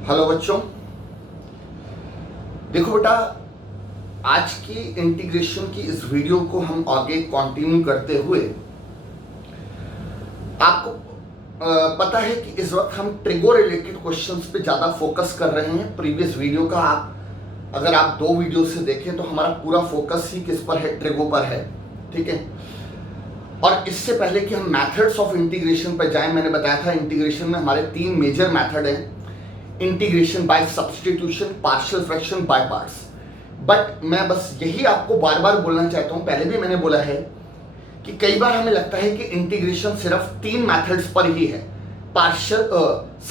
Hello बच्चों, देखो बेटा, आज की इंटीग्रेशन की इस वीडियो को हम आगे कंटिन्यू करते हुए आपको पता है कि इस वक्त हम ट्रिगो रिलेटेड क्वेश्चंस पे ज़्यादा फोकस कर रहे हैं। प्रीवियस वीडियो का अगर आप 2 वीडियो से देखें तो हमारा पूरा फोकस ही किस पर है, ट्रिगो पर है। ठीक है। और इससे पहले कि हम मेथड्स ऑफ इंटीग्रेशन पर जाएं, मैंने बताया था इंटीग्रेशन में हमारे 3 मेजर मेथड हैं। Integration by substitution, partial fraction, by parts. But मैं बस यही आपको बार बार बोलना चाहता हूं, पहले भी मैंने बोला है कि कई बार हमें लगता है कि इंटीग्रेशन सिर्फ 3 मेथड्स पर ही है, partial,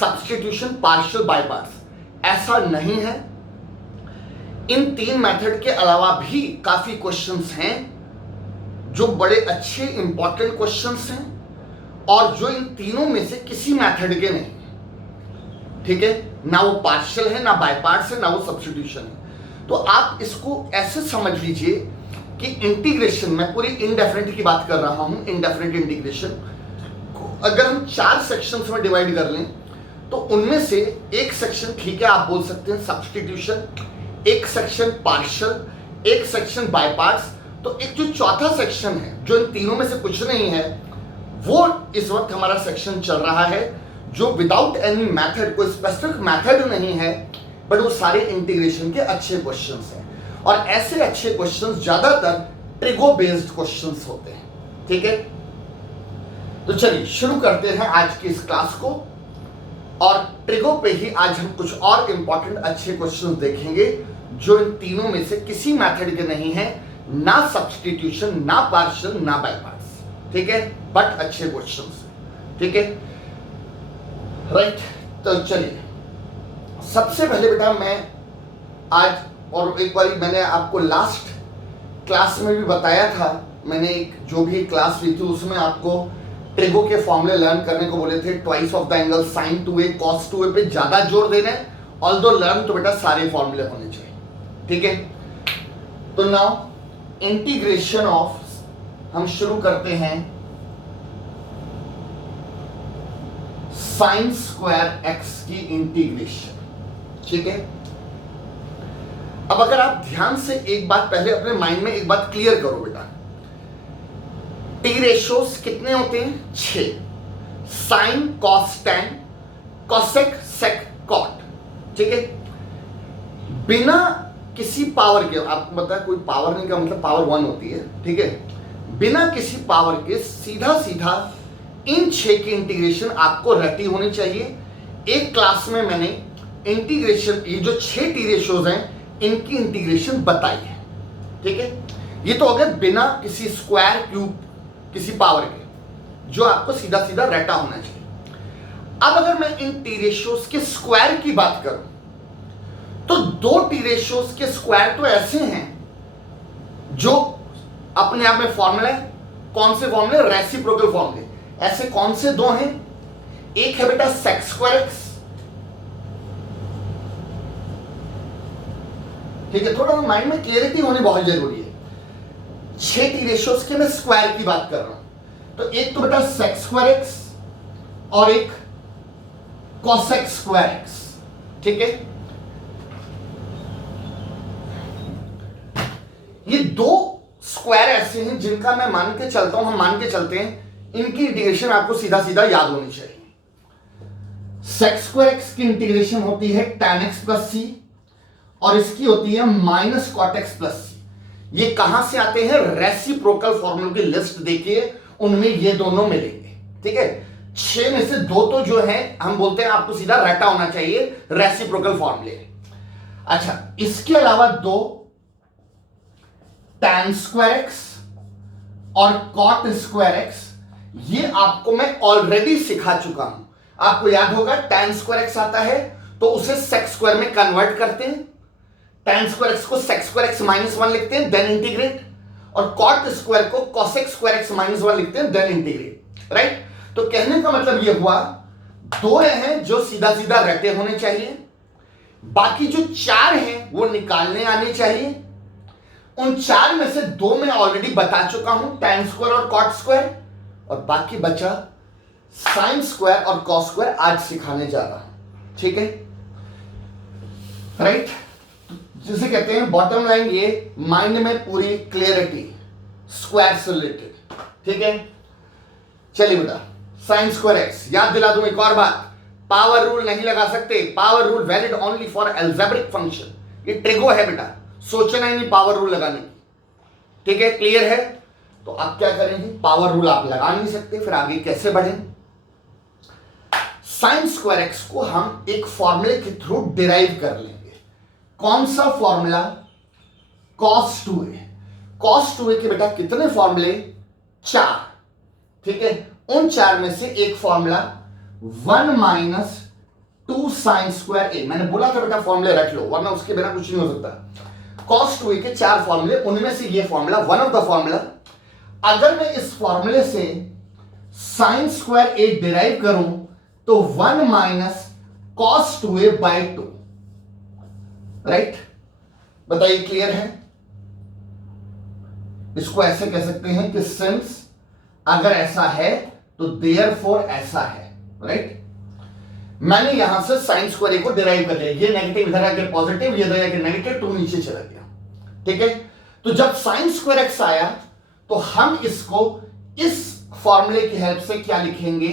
substitution, partial, by parts. ऐसा नहीं है। इन 3 मेथड के अलावा भी काफी क्वेश्चंस हैं जो बड़े अच्छे इंपॉर्टेंट क्वेश्चंस हैं और जो इन तीनों में से किसी मेथड के नहीं। ठीक है, ना वो पार्शियल है, ना बाय पार्ट्स है, ना वो सब्स्टिट्यूशन है। तो आप इसको ऐसे समझ लीजिए कि इंटीग्रेशन, मैं पूरी इंडेफिनिट की बात कर रहा हूं, इंडेफिनिट इंटीग्रेशन को अगर हम 4 सेक्शंस में डिवाइड कर लें तो उनमें से एक सेक्शन, ठीक है, आप बोल सकते हैं सब्स्टिट्यूशन, एक सेक्शन पार्शियल, एक सेक्शन बाय पार्ट्स। तो एक जो चौथा सेक्शन है जो इन तीनों में से कुछ नहीं है, वो इस वक्त हमारा सेक्शन चल रहा है जो विदाउट एनी मेथड, कोई स्पेसिफिक मेथड नहीं है, बट वो सारे इंटीग्रेशन के अच्छे क्वेश्चंस हैं। और ऐसे अच्छे क्वेश्चंस ज्यादातर ट्रिगो बेस्ड क्वेश्चंस होते हैं। ठीक है, तो चलिए शुरू करते हैं आज की इस क्लास को। और ट्रिगो पे ही आज हम कुछ और इंपॉर्टेंट अच्छे क्वेश्चंस देखेंगे जो इन तीनों में से किसी मेथड के नहीं है, ना सब्स्टिट्यूशन, ना पार्शियल, ना बाय पार्ट्स। ठीक है, बट अच्छे क्वेश्चंस। ठीक है, राइट। तो चलिए सबसे पहले बेटा, मैं आज, और एक बार मैंने आपको लास्ट क्लास में भी बताया था, मैंने एक जो भी क्लास ली थी उसमें आपको ट्रिगो के फॉर्मूले लर्न करने को बोले थे। Twice of the angle sine 2a cos 2a पे ज्यादा जोर देना है, ऑल्दो लर्न तो बेटा सारे फॉर्मूले होने चाहिए। ठीक है, तो नाउ इंटीग्रेशन ऑफ, हम शुरू करते हैं साइन स्क्वायर एक्स की इंटीग्रेशन। ठीक है, अब अगर आप ध्यान से एक बात पहले अपने माइंड में एक बात क्लियर करो बेटा, टी रेशोस कितने होते हैं? 6। साइन, कॉस, टैन, कॉसेक, सेक, कॉट। ठीक है, बिना किसी पावर के, आप बताए कोई पावर नहीं का मतलब पावर 1 होती है। ठीक है, बिना किसी पावर के सीधा सीधा इन 6 की इंटीग्रेशन आपको रटी होनी चाहिए। एक क्लास में मैंने इंटीग्रेशन, ये जो 6 टी रेशोज हैं इनकी इंटीग्रेशन बताई है। ठीक है, ये तो अगर बिना किसी स्क्वायर, क्यूब, किसी पावर के, जो आपको सीधा सीधा रटा होना चाहिए। अब अगर मैं इन टी रेशोज के स्क्वायर की बात करूं तो 2 टी रेशोज के स्क्वायर तो ऐसे हैं जो अपने आप में फॉर्मूला है। कौन से फॉर्मूले? रेसिप्रोकल फॉर्मूले। ऐसे कौन से 2 हैं? एक है बेटा सेक स्क्वायर एक्स। ठीक है, थोड़ा माइंड में क्लियरिटी होनी बहुत जरूरी है। 6 टी रेशोस के मैं स्क्वायर की बात कर रहा हूं, तो एक तो बेटा सेक स्क्वायर एक्स और एक कॉसेक स्क्वायर एक्स। ठीक है, ये 2 स्क्वायर ऐसे हैं जिनका मैं मान के चलता हूं, हम मान के चलते हैं इनकी इंटीग्रेशन आपको सीधा सीधा याद होनी चाहिए। सेक स्क्वायर एक्स की इंटीग्रेशन होती है tan x प्लस सी और इसकी होती है माइनस कॉट एक्स प्लस सी। ये कहां से आते हैं? रेसिप्रोकल फॉर्मूले की लिस्ट देखिए, उनमें ये दोनों मिलेंगे। ठीक है, 6 में से 2 तो जो है हम बोलते हैं आपको सीधा रटा होना चाहिए, रेसिप्रोकल फॉर्मूले। अच्छा, इसके अलावा 2 tan स्क्वायर एक्स और कॉट स्क्वायर एक्स, ये आपको मैं ऑलरेडी सिखा चुका हूं। आपको याद होगा tan स्क्वायर एक्स आता है तो उसे सेक स्क्वायर में कन्वर्ट करते हैं, tan स्क्वायर एक्स को सेक स्क्वायर एक्स माइनस 1 लिखते हैं, देन इंटीग्रेट, और कॉट स्क्वायर को कॉसेक स्क्वायर एक्स माइनस 1 लिखते हैं, देन इंटीग्रेट। राइट, तो कहने का मतलब ये हुआ 2 हैं जो सीधा सीधा रटे होने चाहिए, बाकी जो 4 हैं वो निकालने आने चाहिए। उन 4 में से 2 मैं ऑलरेडी बता चुका हूं, tan स्क्वायर और कॉट स्क्वायर, और बाकी बचा साइन स्क्वायर और कॉस स्क्वायर, आज सिखाने जा रहा हूं। ठीक है, राइट, जिसे कहते हैं बॉटम लाइन, ये माइंड में पूरी क्लियरिटी स्क्वायर से रिलेटेड, ठीक है। चलिए बेटा, साइन स्क्वायर एक्स याद दिला दूं एक और बात, पावर रूल नहीं लगा सकते, power rule valid only for algebraic function, ये ट्रिगो है बेटा, सोचना ही नहीं पावर रूल लगाने की, ठीक है, क्लियर है। तो आप क्या करेंगे, पावर रूल आप लगा नहीं सकते, फिर आगे कैसे बढ़ें। साइन स्क्वायर एक्स को हम एक फॉर्मूले के थ्रू डिराइव कर लेंगे। कौन सा formula, cos 2a। cos 2a के बेटा कितने फॉर्मूले, 4, ठीक है। उन 4 में से एक फॉर्मूला 1 माइनस 2 साइन स्क्वायर ए, मैंने बोला था बेटा फॉर्मूले रख लो वरना उसके बिना कुछ नहीं हो सकता। cos 2a के 4 फॉर्मूले, उनमें से ये formula one of the formula. अगर मैं इस फॉर्मूले से साइन स्क्वायर ए डिराइव करूं तो 1 minus cos 2a by 2, right, बताइए क्लियर है। इसको ऐसे कह सकते हैं कि सिंस अगर ऐसा है तो देयरफॉर ऐसा है, राइट। मैंने यहां से साइन स्क्वायर ए को डिराइव कर लिया, ये नेगेटिव इधर आके पॉजिटिव, ये इधर आके नेगेटिव, 2 नीचे चला गया, ठीक है। तो जब साइन स्क्वायर एक्स आया तो हम इसको इस फॉर्मूले की हेल्प से क्या लिखेंगे,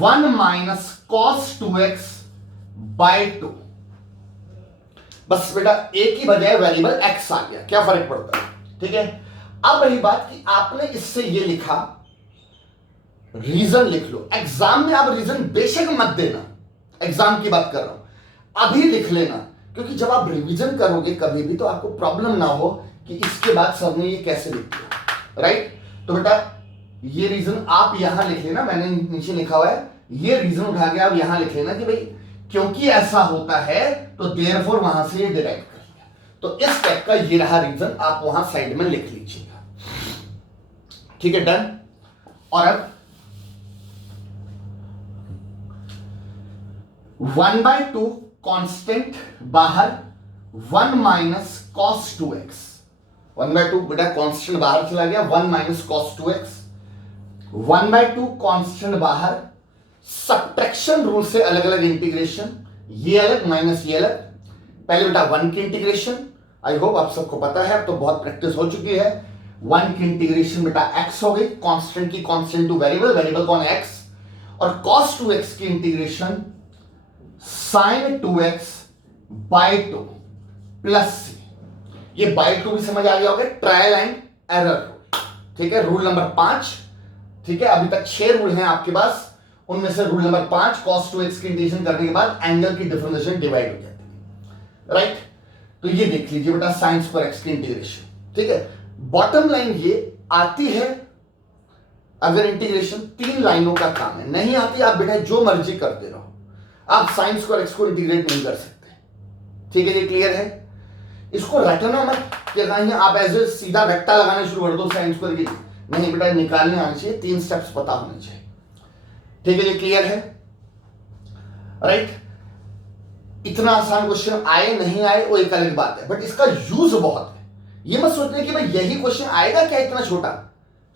1 माइनस cos 2x बाई 2। बस बेटा एक ही बजाय वेरिएबल x आ गया, क्या फर्क पड़ता है, ठीक है। अब रही बात कि आपने इससे ये लिखा, रीजन लिख लो। एग्जाम में आप रीजन बेशक मत देना, एग्जाम की बात कर रहा हूं, अभी लिख लेना, क्योंकि जब आप रिवीजन करोगे कभी भी तो आपको प्रॉब्लम ना हो कि इसके बाद सर ने ये कैसे लिख दिया, राइट। तो बेटा ये रीजन आप यहां लिख लेना, मैंने नीचे लिखा हुआ है, ये रीजन उठा के आप यहां लिख लेना कि भाई क्योंकि ऐसा होता है तो देयरफॉर वहां से ये डिराइव कर लिया। तो इस टाइप का ये रहा रीजन, आप वहां साइड में लिख लीजिएगा, ठीक है, डन। और अब 1/2 कांस्टेंट बाहर, 1 माइनस cos 2x, 1/2 बेटा कांस्टेंट बाहर चला गया, 1 माइनस cos 2x, 1/2 कांस्टेंट बाहर, सब्ट्रैक्शन रूल से अलग अलग इंटीग्रेशन, ये अलग माइनस ये अलग। पहले बेटा 1 की इंटीग्रेशन, आई होप आप सबको पता है, अब तो बहुत प्रैक्टिस हो चुकी है। 1 की इंटीग्रेशन बेटा x हो गई, कांस्टेंट की कांस्टेंट टू वेरिएबल, वेरिएबल कौन है x, और cos 2x की integration sin 2x by 2 plus c। ये बाई 2 भी समझ आ गया होगा, ट्रायल एंड एरर रूल, ठीक है, रूल नंबर 5, ठीक है। अभी तक 6 रूल हैं आपके पास, उनमें से रूल नंबर 5 cos 2x की इंटीग्रेशन करने के बाद एंगल की डिफरेंशिएशन डिवाइड हो जाती है, राइट। तो ये देख लीजिए बेटा साइन स्क्वायर x की इंटीग्रेशन, ठीक है। बॉटम लाइन ये आती है अगर इंटीग्रेशन 3 लाइनों का काम है, नहीं आती आप बेटा जो मर्जी करते रहो, आप साइन स्क्वायर x को इंटीग्रेट नहीं कर सकते, ठीक है, ये क्लियर है। इसको रटना मत कि कहीं आप ऐसे सीधा रट्टा लगाना शुरू कर दो साइन स्क्वायर की, नहीं बेटा निकालने आने चाहिए, 3 स्टेप्स पता होने चाहिए, ठीक है, ये क्लियर है, राइट। इतना आसान क्वेश्चन आए नहीं आए वो एक अलग बात है, बट इसका यूज बहुत है। ये मत सोचने कि भाई यही क्वेश्चन आएगा क्या इतना छोटा,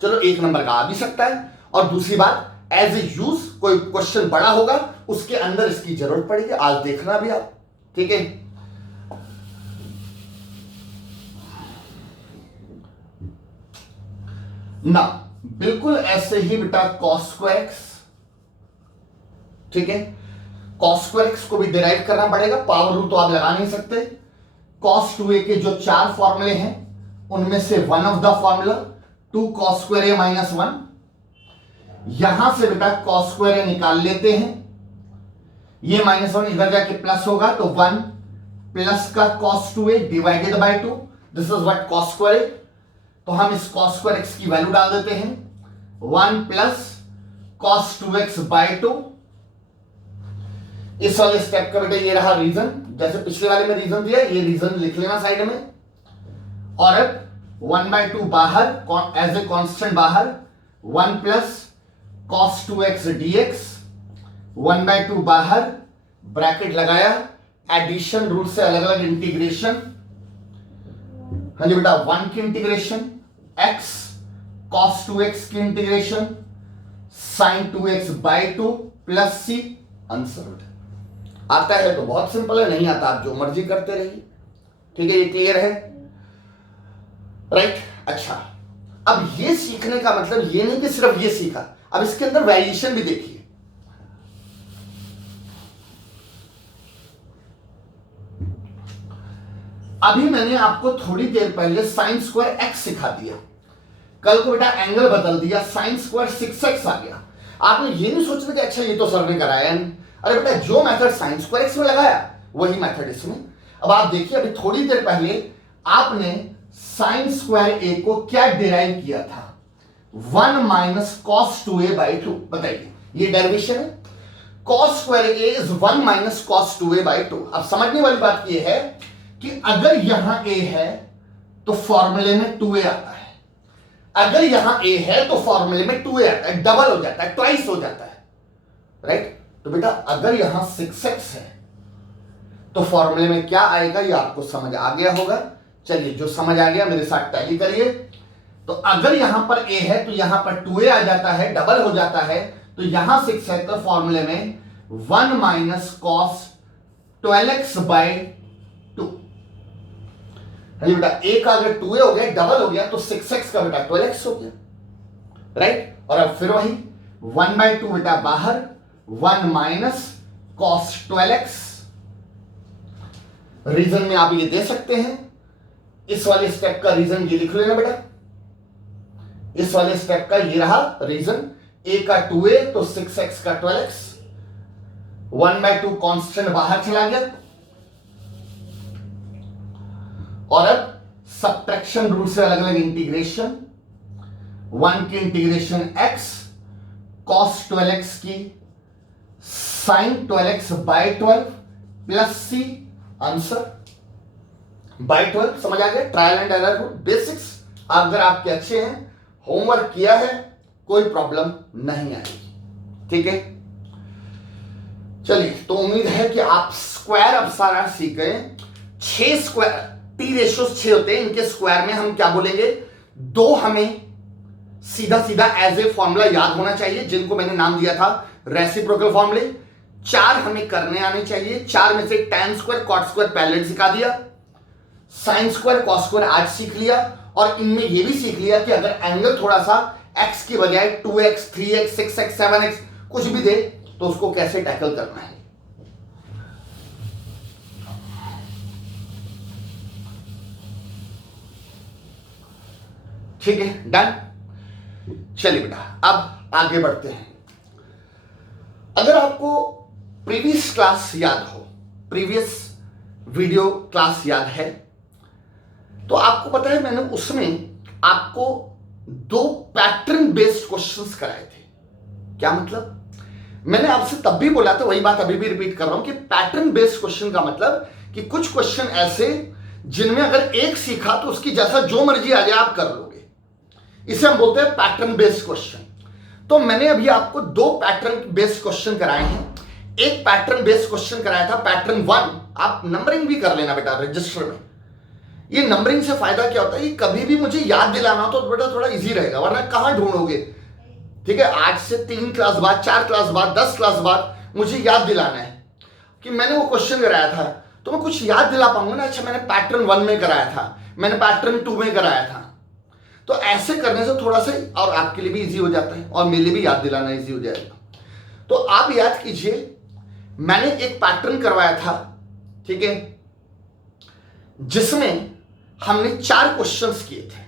चलो 1 नंबर का आ भी सकता है, और दूसरी बात एज ए यूज कोई क्वेश्चन बड़ा होगा उसके अंदर इसकी जरूरत पड़ेगी, आज देखना भी आप, ठीक है। ना बिल्कुल ऐसे ही बेटा cos स्क्वायर x, ठीक है, cos स्क्वायर x को भी डिराइव करना पड़ेगा, पावर रूल तो आप लगा नहीं सकते। cos 2a के जो 4 फॉर्मूले हैं उनमें से one of the formula 2 cos square a minus 1, यहां से बेटा cos स्क्वायर a निकाल लेते हैं, ये -1 इधर जाके प्लस होगा तो 1 प्लस का cos 2a divided by 2, this is what cos square a। तो हम इस cos स्क्वायर x की वैल्यू डाल देते हैं, 1 प्लस cos 2x बाय 2। इस वाले स्टेप का बेटा ये रहा रीजन, जैसे पिछले वाले में रीजन दिया, ये रीजन लिख लेना साइड में। और अब 1/2 बाहर एज ए कांस्टेंट बाहर, 1 प्लस cos 2x dx, 1/2 बाहर, ब्रैकेट लगाया, एडिशन रूल से अलग अलग इंटीग्रेशन, हाँ जी बेटा 1 की इंटीग्रेशन x cos 2x की integration sin 2x by 2 plus c, answer. आता है तो बहुत सिंपल है, नहीं आता आप जो मर्जी करते रहिए। ठीक है, ये क्लियर है? राइट। अच्छा, अब ये सीखने का मतलब ये नहीं कि सिर्फ ये सीखा, अब इसके अंदर वेरिएशन भी देखिए। अभी मैंने आपको थोड़ी देर पहले साइन स्क्वायर एक्स सिखा दिया, कल को बेटा एंगल बदल दिया, साइन स्क्वायर 6x आ गया। आपने ये नहीं सोचना कि अच्छा ये तो सर ने कराया नहीं, अरे बेटा जो मेथड साइन स्क्वायर एक्स में लगाया वही मेथड इसमें। अब आप देखिए, अभी थोड़ी देर पहले आपने साइन स्क्वायर ए को क्या डिराइव किया था, 1 माइनस कॉस 2a/2। बताइए, ये डेरिवेशन है। Cos square A is 1 minus cos 2a/2। अब समझने वाली बात ये है कि अगर यहां a है तो फॉर्मूले में 2a आता है, अगर यहां a है तो फॉर्मूले में 2a आता है, डबल हो जाता है, ट्वाइस हो जाता है। राइट। तो बेटा अगर यहां 6x है तो फॉर्मूले में क्या आएगा, ये आपको समझ आ गया होगा। चलिए, जो समझ आ गया मेरे साथ टैली करिए। तो अगर यहां पर a है तो यहां पर 2a आ जाता है, डबल हो जाता है। तो यहां 6 है तो फॉर्मूले में 1 माइनस कॉस 12x/2। बेटा a का अगर 2a हो गया, डबल हो गया, तो 6x का बेटा 12x हो गया। राइट। और अब फिर वही 1/2 बेटा बाहर, 1 माइनस कॉस 12x। रीजन में आप ये दे सकते हैं, इस वाले स्टेप का रीजन ये लिख लेना बेटा, इस वाले स्टेप का ये रहा रीजन। a का 2a तो 6x का 12x, 1/2 कांस्टेंट बाहर चला गया। और अब सब्ट्रैक्शन रूल से अलग अलग इंटीग्रेशन, 1 की इंटीग्रेशन x, cos 12x की sin 12x/12 plus c, answer by 12। समझ आ गया? Trial and error rule basics अगर आपके अच्छे हैं, होमवर्क किया है, कोई प्रॉब्लम नहीं आएगी। ठीक है, चलिए, तो उम्मीद है कि आप स्क्वायर अब सारा सीख गए। 6 स्क्वायर t रेशियो 6 होते हैं, इनके स्क्वायर में हम क्या बोलेंगे, 2 हमें सीधा सीधा एज ए फॉर्मूला याद होना चाहिए, जिनको मैंने नाम दिया था रेसिप्रोकल फॉर्मूले। 4 हमें करने आने चाहिए, 4 में से tan स्क्वायर कॉट स्क्वायर पहले सिखा दिया, साइन स्क्वायर कॉस स्क्वायर आज सीख लिया, और इनमें यह भी सीख लिया कि अगर एंगल थोड़ा सा x की बजाय 2x 3x 6x 7x कुछ भी दे तो उसको कैसे टैकल करना है। ठीक है, डन। चलिए बेटा, अब आगे बढ़ते हैं। अगर आपको प्रीवियस क्लास याद हो, प्रीवियस वीडियो क्लास याद है, तो आपको पता है मैंने उसमें आपको 2 पैटर्न बेस्ड क्वेश्चंस कराए थे। क्या मतलब, मैंने आपसे तब भी बोला था, वही बात अभी भी रिपीट कर रहा हूं कि पैटर्न बेस्ड क्वेश्चन का मतलब कि कुछ क्वेश्चन ऐसे जिनमें अगर एक सीखा तो उसकी जैसा जो मर्जी आ जाए आप कर लोगे, इसे हम बोलते हैं पैटर्न बेस्ड क्वेश्चन। तो मैंने अभी आपको 2 पैटर्न बेस्ड क्वेश्चन कराए हैं। एक पैटर्न बेस्ड क्वेश्चन कराया था पैटर्न 1, आप नंबरिंग भी कर लेना बेटा रजिस्टर में। ये नंबरिंग से फायदा क्या होता है, ये कभी भी मुझे याद दिलाना हो तो बेटा थोड़ा इजी रहेगा, वरना कहां ढूंढोगे। ठीक है, आज से 3 क्लास बाद, 4 क्लास बाद, 10 क्लास बाद मुझे याद दिलाना है कि मैंने वो क्वेश्चन कराया था, तो मैं कुछ याद दिला पाऊंगा ना, अच्छा मैंने पैटर्न 1 में कराया था, मैंने पैटर्न 2 में कराया था। तो ऐसे करने से थोड़ा सा और आपके लिए भी इजी हो जाता है और मेरे लिए भी याद दिलाना इजी हो जाएगा। तो आप याद कीजिए, मैंने एक पैटर्न करवाया था, ठीक है, जिसमें हमने 4 क्वेश्चंस किए थे।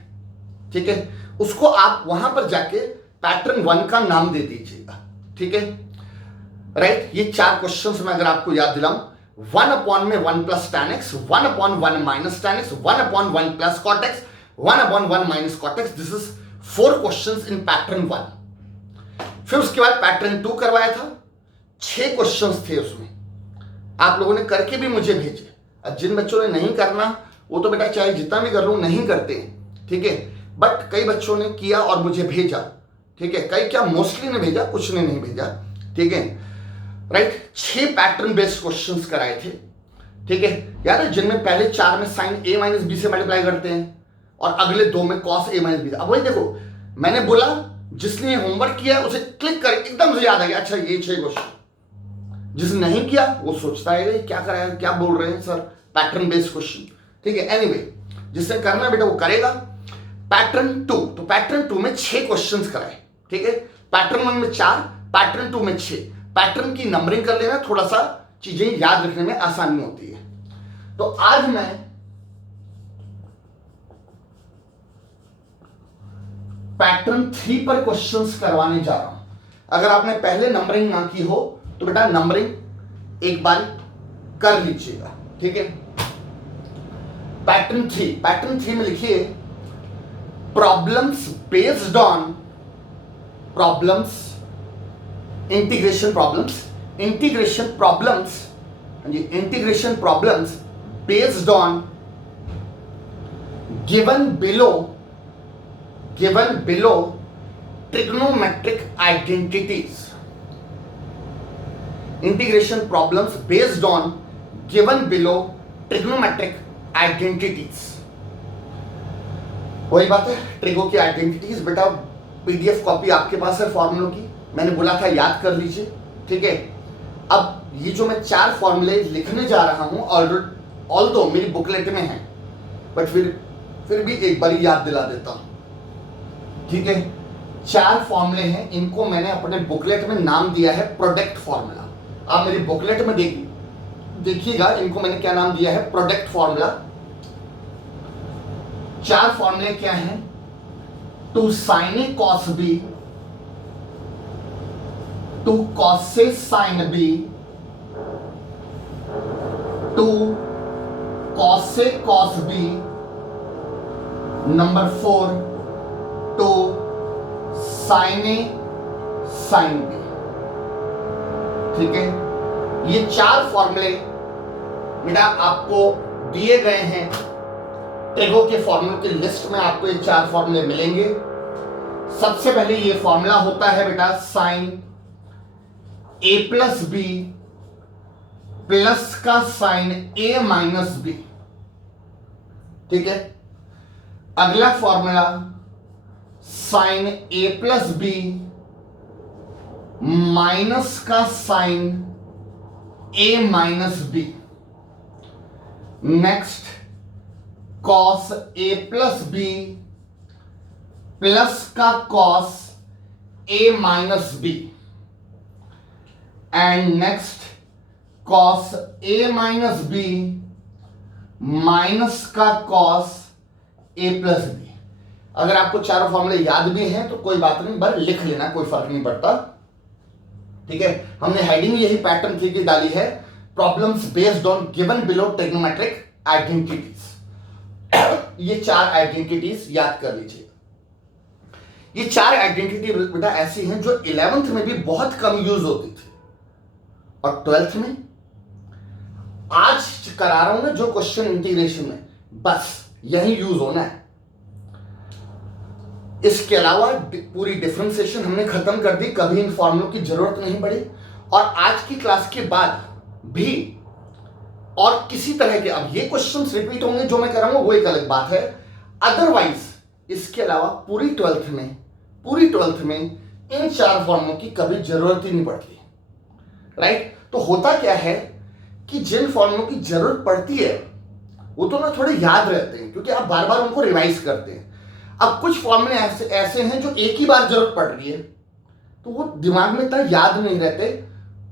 ठीक है, उसको आप वहां पर जाके पैटर्न 1 का नाम दे दीजिएगा। ठीक है, राइट। ये 4 क्वेश्चंस में अगर आपको याद दिलाऊं, 1/1 plus tan x, 1/1 minus tan x, 1/1 plus cot x, 1/1 minus cot x। This is 4 questions in pattern 1। फिर उसके बाद पैटर्न 2 करवाया था, 6 क्वेश्चंस थे उसमें, आप लोगों ने करके भी मुझे भेजे। अब जिन बच्चों ने नहीं करना वो तो बेटा चाहे जितना भी कर लूं नहीं करते हैं, ठीक है, बट कई बच्चों ने किया और मुझे भेजा। ठीक है, कई क्या मोस्टली ने भेजा, कुछ ने नहीं भेजा। ठीक है, राइट। 6 पैटर्न बेस्ड क्वेश्चंस कराए थे। ठीक है, याद है, जिनमें पहले 4 में साइन a माइनस बी से मल्टीप्लाई करते हैं और अगले 2 में कॉस a माइनस बी। अब वही देखो, मैंने बोला जिसने होमवर्क किया उसे क्लिक कर एकदम से याद आ गया, अच्छा ये 6 क्वेश्चन। जिसने नहीं किया वो सोचता है ये क्या कराया, क्या बोल रहे हैं सर, पैटर्न बेस्ड क्वेश्चन, ठीक है। एनीवे, जिसने करना है बेटा वो करेगा। पैटर्न 2, तो पैटर्न 2 में 6 क्वेश्चंस कराए, ठीक है। पैटर्न 1 में 4, पैटर्न 2 में 6। पैटर्न की नंबरिंग कर लेना, थोड़ा सा चीजें याद रखने में आसानी होती है। तो आज मैं पैटर्न 3 पर क्वेश्चंस करवाने जा रहा हूं। अगर आपने पहले नंबरिंग ना की हो तो बेटा नंबरिंग एक बार कर लीजिएगा, ठीक है। पैटर्न 3 में लिखिए problems based on integration problems based on given below trigonometric identities. Integration problems based on given below trigonometric identities. वही बात है, ट्रिगो की आइडेंटिटीज बेटा पीडीएफ कॉपी आपके पास है फॉर्मूलों की, मैंने बोला था याद कर लीजिए, ठीक है। अब ये जो मैं 4 फॉर्मूले लिखने जा रहा हूं ऑल्दो मेरी बुकलेट में है, बट फिर भी एक बार याद दिला देता हूं, ठीक है। 4 फॉर्मूले हैं, इनको मैंने अपने बुकलेट में नाम दिया है प्रोडक्ट फॉर्मूला। आप मेरी बुकलेट में देखिएगा, इनको मैंने क्या नाम दिया है, प्रोडक्ट फॉर्मूला। 4 फॉर्मूले क्या हैं, 2 sin A cos B, 2 cos A sin B, 2 cos A cos B, number 4 2 sin A sin B, ठीक है। ये 4 फॉर्मूले बेटा आपको दिए गए हैं, ट्रिगो के फॉर्मूले की लिस्ट में आपको ये 4 फॉर्मूले मिलेंगे। सबसे पहले ये फॉर्मूला होता है बेटा sin A plus B plus का sin A माइनस B, ठीक है। अगला formula sin A plus B minus का sin A minus B। Next cos A plus B plus का cos A minus B। And next cos A minus B minus का cos A plus B। अगर आपको 4 फॉर्मूले याद भी हैं तो कोई बात नहीं, बस लिख लेना, कोई फर्क नहीं पड़ता, ठीक है। हमने हेडिंग यही पैटर्न 3 की डाली है, problems based on given below trigonometric identities. ये 4 आइडेंटिटीज याद कर लीजिए। ये 4 आइडेंटिटी बेटा ऐसी हैं जो 11th में भी बहुत कम यूज होती थी और 12th में। आज करा रहा हूं ना जो क्वेश्चन इंटीग्रेशन में, बस यही यूज होना है। इसके अलावा पूरी डिफरेंशिएशन हमने खत्म कर दी, कभी इन फॉर्मूलों की जरूरत नहीं पड़ी। और आज की क्लास के बाद भी और किसी तरह के अब ये क्वेश्चंस रिपीट होंगे जो मैं कराऊंगा वो एक अलग बात है, अदरवाइज इसके अलावा पूरी 12th में इन 4 फॉर्मूलों की कभी जरूरत ही नहीं पड़ती, राइट। तो होता क्या है कि जिन फॉर्मूलों की जरूरत पड़ती है वो तो ना थोड़े याद रहते हैं क्योंकि आप बार बार उनको रिवाइज करते हैं। अब कुछ फॉर्मूले ऐसे हैं जो एक ही बार जरूरत पड़ रही है तो वो दिमाग में इतना याद नहीं रहते,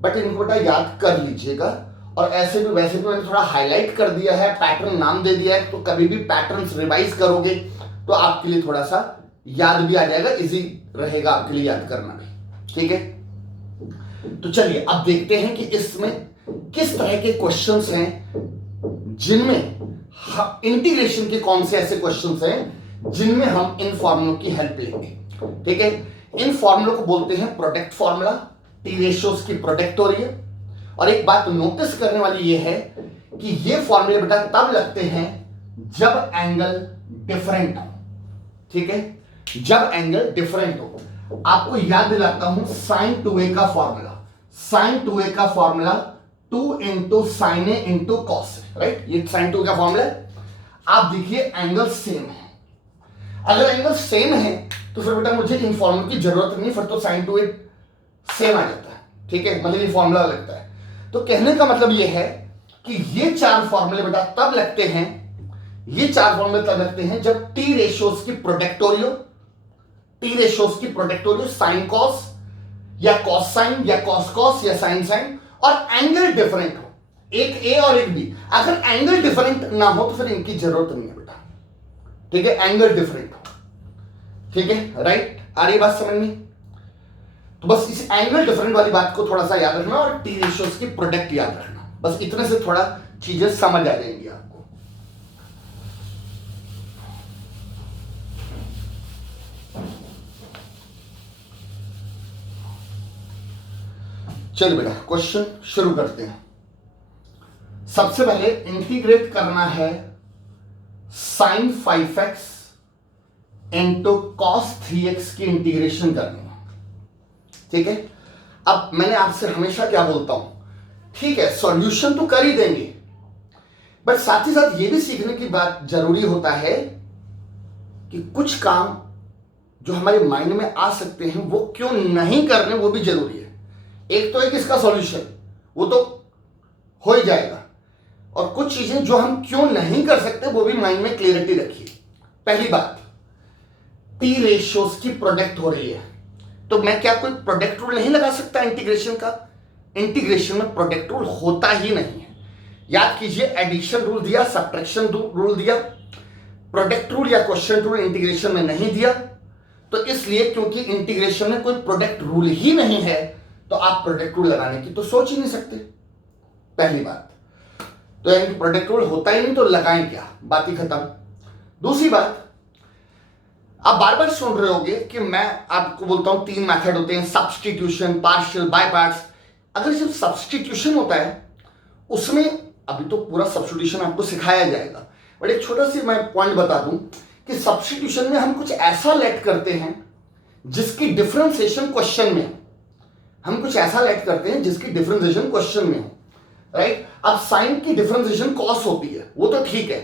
बट इनको बेटा याद कर लीजिएगा। और ऐसे भी वैसे भी मैंने थोड़ा हाईलाइट कर दिया है, पैटर्न नाम दे दिया है, तो कभी भी पैटर्न्स रिवाइज करोगे तो आपके लिए थोड़ा सा याद भी आ जाएगा, इजी रहेगा आपके लिए याद करना भी, ठीक है। तो चलिए अब देखते हैं कि इसमें किस तरह के क्वेश्चंस हैं जिनमें इंटीग्रेशन के कौन से ऐसे क्वेश्चंस हैं जिनमें हम इन फॉर्मूलों की हेल्प लेंगे, ठीक है। इन फॉर्मूलों को बोलते हैं प्रोडक्ट फॉर्मूला, टी रेशियोज की प्रोडक्ट हो रही है। और एक बात नोटिस करने वाली ये है कि ये फॉर्मूले बेटा तब लगते हैं जब एंगल डिफरेंट हो, ठीक है, जब एंगल डिफरेंट हो। आपको याद दिलाता हूं sin 2a का फॉर्मूला, sin 2a का formula 2 into sine A into cos A, right. ये sin 2 का फॉर्मूला है। आप देखिए एंगल सेम है, अगर एंगल सेम है तो फिर बेटा मुझे इन फॉर्मूले की जरूरत नहीं, फिर तो sin 2a सेम आ जाता है, ठीक है, मतलब ये फॉर्मूला लगता है। तो कहने का मतलब ये है कि ये चार फॉर्मूले बेटा तब लगते हैं, ये चार फॉर्मूले तब लगते हैं जब टी रेशियोज की प्रोडक्टोरियो साइन कॉस या कॉस साइन या कॉस कॉस या साइन साइन और एंगल डिफरेंट हो, एक ए और एक बी। अगर एंगल डिफरेंट ना हो तो फिर इनकी जरूरत नहीं है बेटा, ठीक है, एंगल डिफरेंट हो, ठीक है, राइट। आ रही बात समझ में? तो बस इस एंगल डिफरेंट वाली बात को थोड़ा सा याद रखना और टी रेशियोज की प्रोडक्ट याद रखना, बस इतने से थोड़ा चीजें समझ आ जाएंगी आपको। चल बेटा क्वेश्चन शुरू करते हैं। सबसे पहले इंटीग्रेट करना है sign 5x into cos 3x की इंटीग्रेशन करनी है, ठीक है। अब मैंने आपसे हमेशा क्या बोलता हूं, ठीक है सॉल्यूशन तो कर ही देंगे, बट साथ ही साथ ये भी सीखने की बात जरूरी होता है कि कुछ काम जो हमारे माइंड में आ सकते हैं वो क्यों नहीं करने, वो भी जरूरी है। एक तो एक इसका सॉल्यूशन वो तो हो ही जाएगा, और कुछ चीजें जो हम क्यों नहीं कर सकते वो भी माइंड में क्लियरिटी रखिए। पहली बात, टी रेशियोज की प्रोडक्ट हो रही है, तो मैं क्या कोई प्रोडक्ट रूल नहीं लगा सकता इंटीग्रेशन का? इंटीग्रेशन में प्रोडक्ट रूल होता ही नहीं है। याद कीजिए, एडिशन रूल दिया, सब्ट्रैक्शन रूल दिया, प्रोडक्ट रूल या क्वेश्चन रूल इंटीग्रेशन में नहीं दिया। तो इसलिए क्योंकि इंटीग्रेशन में कोई प्रोडक्ट रूल ही नहीं है तो आप प्रोडक्ट रूल लगाने की तो सोच ही नहीं सकते, पहली बात। तो यानी प्रोडक्ट रूल होता ही नहीं तो लगाएं क्या, बात ही खत्म। दूसरी बात, आप बार बार सुन रहे होंगे कि मैं आपको बोलता हूं 3 मेथड होते हैं, सब्स्टिट्यूशन, पार्शियल, बाय पार्ट्स। अगर जब सब्स्टिट्यूशन होता है उसमें अभी तो पूरा सब्स्टिट्यूशन आपको सिखाया जाएगा, बट एक छोटा सी मैं पॉइंट बता दूं कि सब्स्टिट्यूशन में हम कुछ ऐसा लेट करते हैं जिसकी डिफरेंशिएशन क्वेश्चन में, हम कुछ ऐसा लेट करते हैं जिसकी डिफरेंशिएशन क्वेश्चन में हो, राइट। अब साइन की डिफरेंशिएशन कॉस होती है, वो तो ठीक है,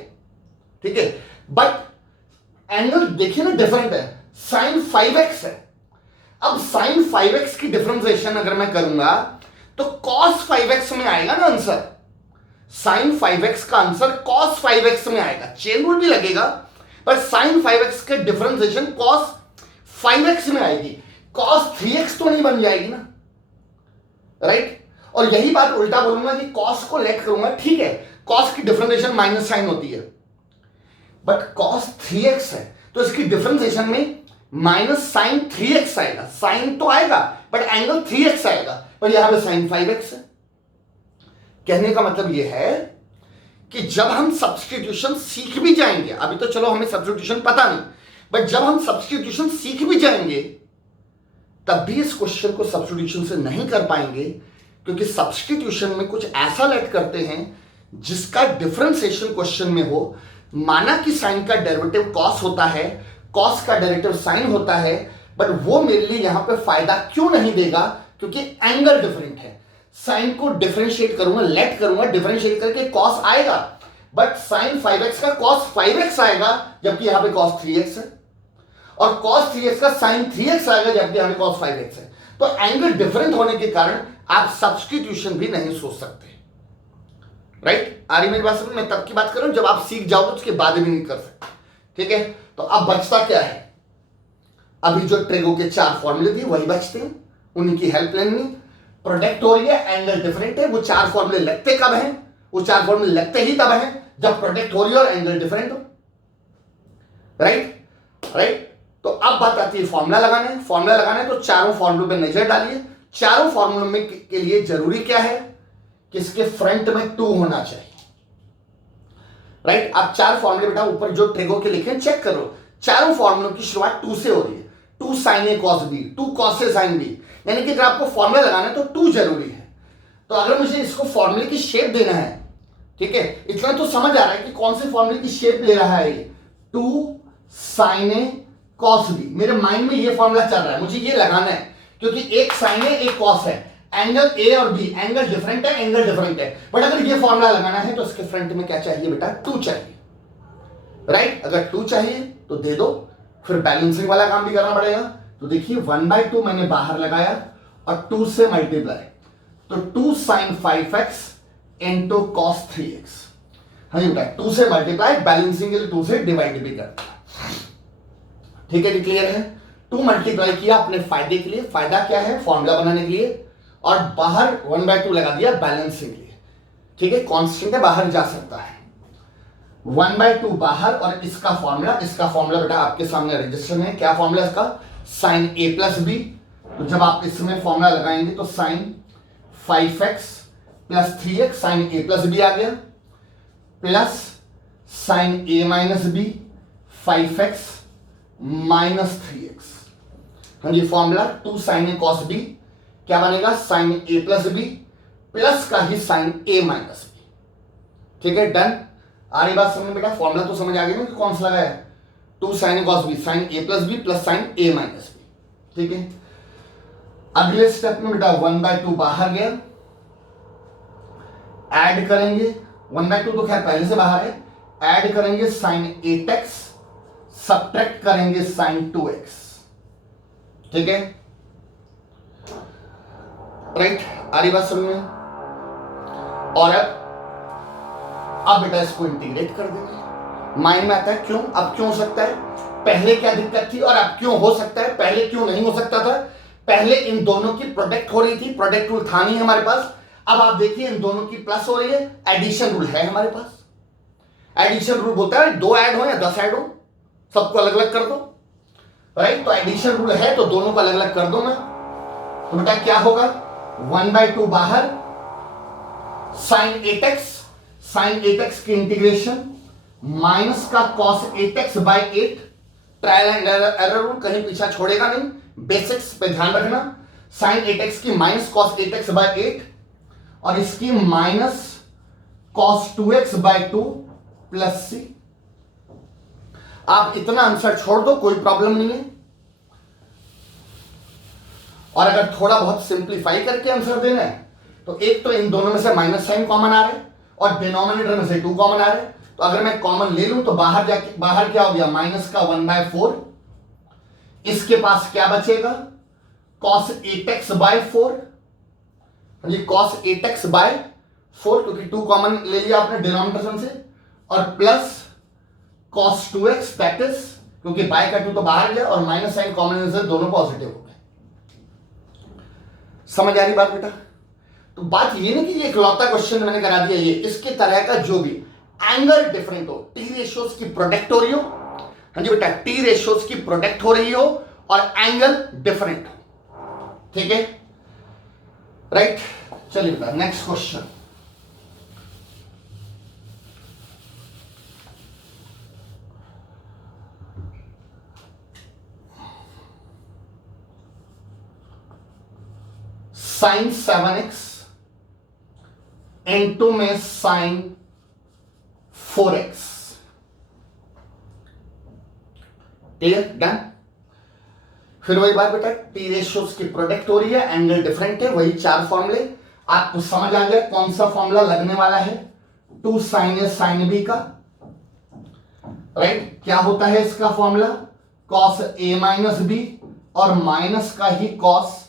ठीक है, बट एंगल देखिए ना डिफरेंट है, साइन 5x है। अब साइन 5x की डिफरेंशिएशन अगर मैं करूंगा तो cos 5x में आएगा ना आंसर, साइन 5x का आंसर cos 5x में आएगा, चेन रूल भी लगेगा पर साइन 5x के डिफरेंशिएशन cos 5x में आएगी, cos 3x तो नहीं बन जाएगी ना, राइट। और यही बात उल्टा बोलूंगा कि cos को लेट करूंगा, ठीक है, cos की डिफरेंशिएशन माइनस साइन होती है, बट cos 3x है तो इसकी डिफरेंशिएशन में माइनस साइन 3x आएगा, साइन तो आएगा बट एंगल 3x आएगा, पर यहां पे साइन 5x है। कहने का मतलब यह है कि जब हम सब्स्टिट्यूशन सीख भी जाएंगे, अभी तो चलो हमें सब्स्टिट्यूशन पता नहीं, बट जब हम सब्स्टिट्यूशन सीख भी जाएंगे तब भी इस क्वेश्चन को सब्स्टिट्यूशन से नहीं कर पाएंगे, क्योंकि सब्स्टिट्यूशन में कुछ ऐसा लेट करते हैं जिसका डिफरेंशिएशन क्वेश्चन में हो। माना कि साइन का डेरिवेटिव कॉस होता है, कॉस का डेरिवेटिव साइन होता है, बट वो मेरे लिए यहां पे फायदा क्यों नहीं देगा, क्योंकि एंगल डिफरेंट है। साइन को डिफरेंशिएट करूंगा, लेट करूंगा, डिफरेंशिएट करके कॉस आएगा, बट साइन 5x का कॉस 5x आएगा जबकि यहां पे कॉस 3x है, और कॉस 3x का साइन 3x आएगा जबकि यहां पे कॉस 5x है। तो एंगल डिफरेंट होने के कारण आप सब्स्टिट्यूशन भी नहीं सोच सकते, राइट। आ रही मेरी बात समझ? मैं तब की बात कर रहा हूं जब आप सीख जाओगे, उसके बाद भी नहीं कर सकते, ठीक है। तो अब बचता क्या है, अभी जो ट्रेगो के 4 फॉर्मूले थे वही बचते हैं, उन्हीं की हेल्प लेनी। प्रोडक्ट हो रही है, एंगल डिफरेंट है, वो 4 फॉर्मूले लगते कब हैं? वो 4 फॉर्मूले लगते ही तब हैं जब प्रोडक्ट हो रही है और एंगल डिफरेंट हो, राइट, राइट। तो अब बात आती है फॉर्मूला लगाने। फॉर्मूला लगाने तो चारों फॉर्मूलों पे नजर डालिए। चारों फॉर्मूलों में के लिए जरूरी क्या है कि इसके फ्रंट में 2 होना चाहिए, राइट। आप 4 फॉर्मूले बेटा ऊपर जो ट्रेगो के लिखे चेक करो, चारों फॉर्मूलों की शुरुआत 2 से हो रही है। 2 sign A cos B, 2 cos A sine B, यानी कि अगर आपको फॉर्मूला लगाना है तो 2 जरूरी है। तो अगर मुझे इसको फॉर्मूले की शेप देना है, ठीक है, इतना तो समझ आ रहा है कि कौन से फॉर्मूले की शेप ले रहा है ये, 2 साइन ए कॉस बी। मेरे माइंड में ये फॉर्मूला चल रहा है, मुझे ये लगाना है, क्योंकि एक साइन है एक कॉस है, एंगल ए और बी, एंगल डिफरेंट है, एंगल डिफरेंट है, बट अगर ये फॉर्मूला लगाना है तो इसके फ्रंट में क्या चाहिए बेटा? 2 चाहिए, राइट। अगर 2 चाहिए तो दे दो, फिर बैलेंसिंग वाला काम भी करना पड़ेगा। तो देखिए 1/2 मैंने बाहर लगाया और 2 से मल्टीप्लाई, तो 2 sin 5x into cos 3x। हाँ जी बेटा, 2 से मल्टीप्लाई, बैलेंसिंग के लिए 2 से डिवाइड भी करता है। ठीक है, क्लियर है। 2 मल्टीप्लाई किया अपने फायदे के लिए, फायदा क्या है, फॉर्मूला बनाने के लिए, और बाहर 1/2 लगा दिया बैलेंसिंग के लिए। ठीक है, कांस्टेंट है, बाहर जा सकता है। 1/2 बाहर, और इसका फॉर्मूला बेटा आपके सामने रजिस्टर में। क्या फॉर्मूला इसका, साइन a प्लस बी। तो जब आप इसमें फॉर्मूला लगाएंगे तो sine 5x plus 3x, sine a plus B आ गया, plus sine a minus B 5x minus 3x। हाँ जी, formula 2 sine a cos b क्या बनेगा, sine a plus B plus का ही साइन a माइनस बी। ठीक है, डन। आ रही बात समझ में बेटा, फॉर्मूला तो समझ आ गया ना कि कौन सा लगा है, 2 sine cos B, sine a plus B plus sine a minus B. ठीक है, अगले स्टेप में बेटा 1/2 बाहर गया, ऐड करेंगे 1/2 तो खैर पहले से बाहर है, ऐड करेंगे साइन 8x, सब्ट्रैक्ट करेंगे साइन 2x। ठीक है, राइट, आ रही बात समझ में। और अब बेटा इसको इंटीग्रेट कर देंगे। माइंड में आता है क्यों, अब क्यों हो सकता है, पहले क्या दिक्कत थी और अब क्यों हो सकता है, पहले क्यों नहीं हो सकता था। पहले इन दोनों की प्रोडक्ट हो रही थी, प्रोडक्ट रूल था नहीं हमारे पास। अब आप देखिए इन दोनों की प्लस हो रही है, एडिशन रूल है हमारे पास। एडिशन रूल बोलता है 2 ऐड हो या 10 ऐड हो, सबको अलग अलग कर दो, राइट। तो एडिशन रूल है तो दोनों को अलग अलग कर दो ना। तो बेटा क्या होगा, 1/2 बाहर, साइन 8x की इंटीग्रेशन माइनस का cos 8x by 8। Trial and error rule कहीं पीछा छोड़ेगा नहीं, बेसिक्स पे ध्यान रखना। साइन 8x की माइनस कॉस 8x बाई 8 और इसकी minus cos 2x by 2 plus c। आप इतना आंसर छोड़ दो, कोई प्रॉब्लम नहीं है। और अगर थोड़ा बहुत सिंप्लीफाई करके आंसर देना है तो एक तो इन दोनों में से माइनस साइन कॉमन आ रहा है और डिनोमिनेटर में से 2 कॉमन आ रहे हैं। तो अगर मैं कॉमन ले लूं तो बाहर जाके, बाहर क्या हो गया, माइनस का 1/4। इसके पास क्या बचेगा, cos 8x बाय 4। जी cos 8x बाय 4, क्योंकि 2 कॉमन ले लिया आपने डिनोमिनेटर से, और plus cos 2x, that is क्योंकि बाय का 2 तो बाहर गया और माइनस साइन कॉमन से दोनों पॉजिटिव हो गए। समझ आ रही बात बेटा। तो बात ये नहीं कि ये इकलौता क्वेश्चन मैंने करा दिया, ये इसके तरह का जो भी एंगल डिफरेंट हो, टी रेशियोज की प्रोडक्ट हो रही हो, हाँ जी बेटा, टी रेशियोज की प्रोडक्ट हो रही हो और एंगल डिफरेंट हो। ठीक है, राइट। चलिए बेटा next question. Sine 7x into में साइन 4x। Clear, done. फिर वही बात बेटा, टी रेशियोज की प्रोडक्ट हो रही है, एंगल डिफरेंट है, वही 4 फॉर्मूले। आपको समझ आ गया कौन सा फॉर्मूला लगने वाला है, 2 साइन ए साइन बी का, राइट। क्या होता है इसका formula, cos A minus B और माइनस का ही cos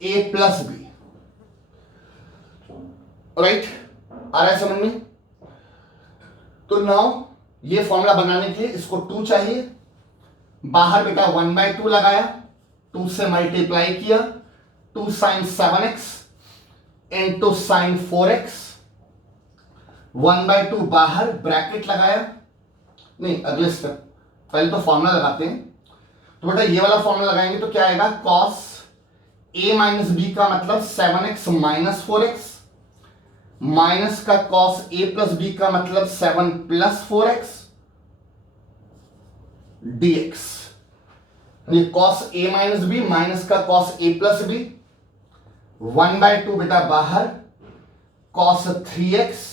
A plus B, right. आ रहा है समझ में। तो नाउ ये फॉर्मूला बनाने के लिए इसको 2 चाहिए, बाहर बेटा 1/2 लगाया, 2 से मल्टीप्लाई किया, 2 sign 7x into sine 4x, 1/2 बाहर, ब्रैकेट लगाया, नहीं अगले स्टेप, पहले तो फॉर्मूला लगाते हैं। तो बेटा ये वाला फॉर्मूला लगाएंगे तो क्या आएगा, कॉस a माइनस बी का मतलब 7x माइनस 4x, माइनस का कॉस a प्लस बी का मतलब 7 प्लस 4x dx। ये cos a minus B minus का कॉस a प्लस बी, 1/2 बेटा बाहर, कॉस 3x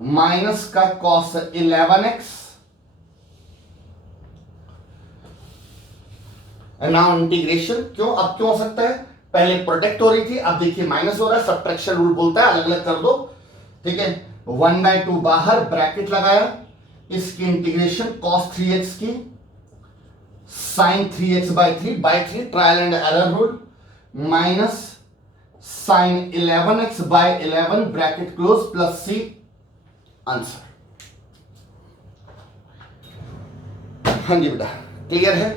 माइनस का कॉस 11x, नाउ इंटीग्रेशन। क्यों, अब क्यों हो सकता है, पहले प्रोडक्ट हो रही थी, अब देखिए माइनस हो रहा है, सब्ट्रैक्शन रूल बोलता है अलग अलग कर दो। ठीक है, 1/2 बाहर, ब्रैकेट लगाया, इसकी इंटीग्रेशन cos 3x की sin 3x by 3 trial and error rule, minus sine 11x by 11 bracket close plus C answer. हाँ जी बेटा, क्लियर है।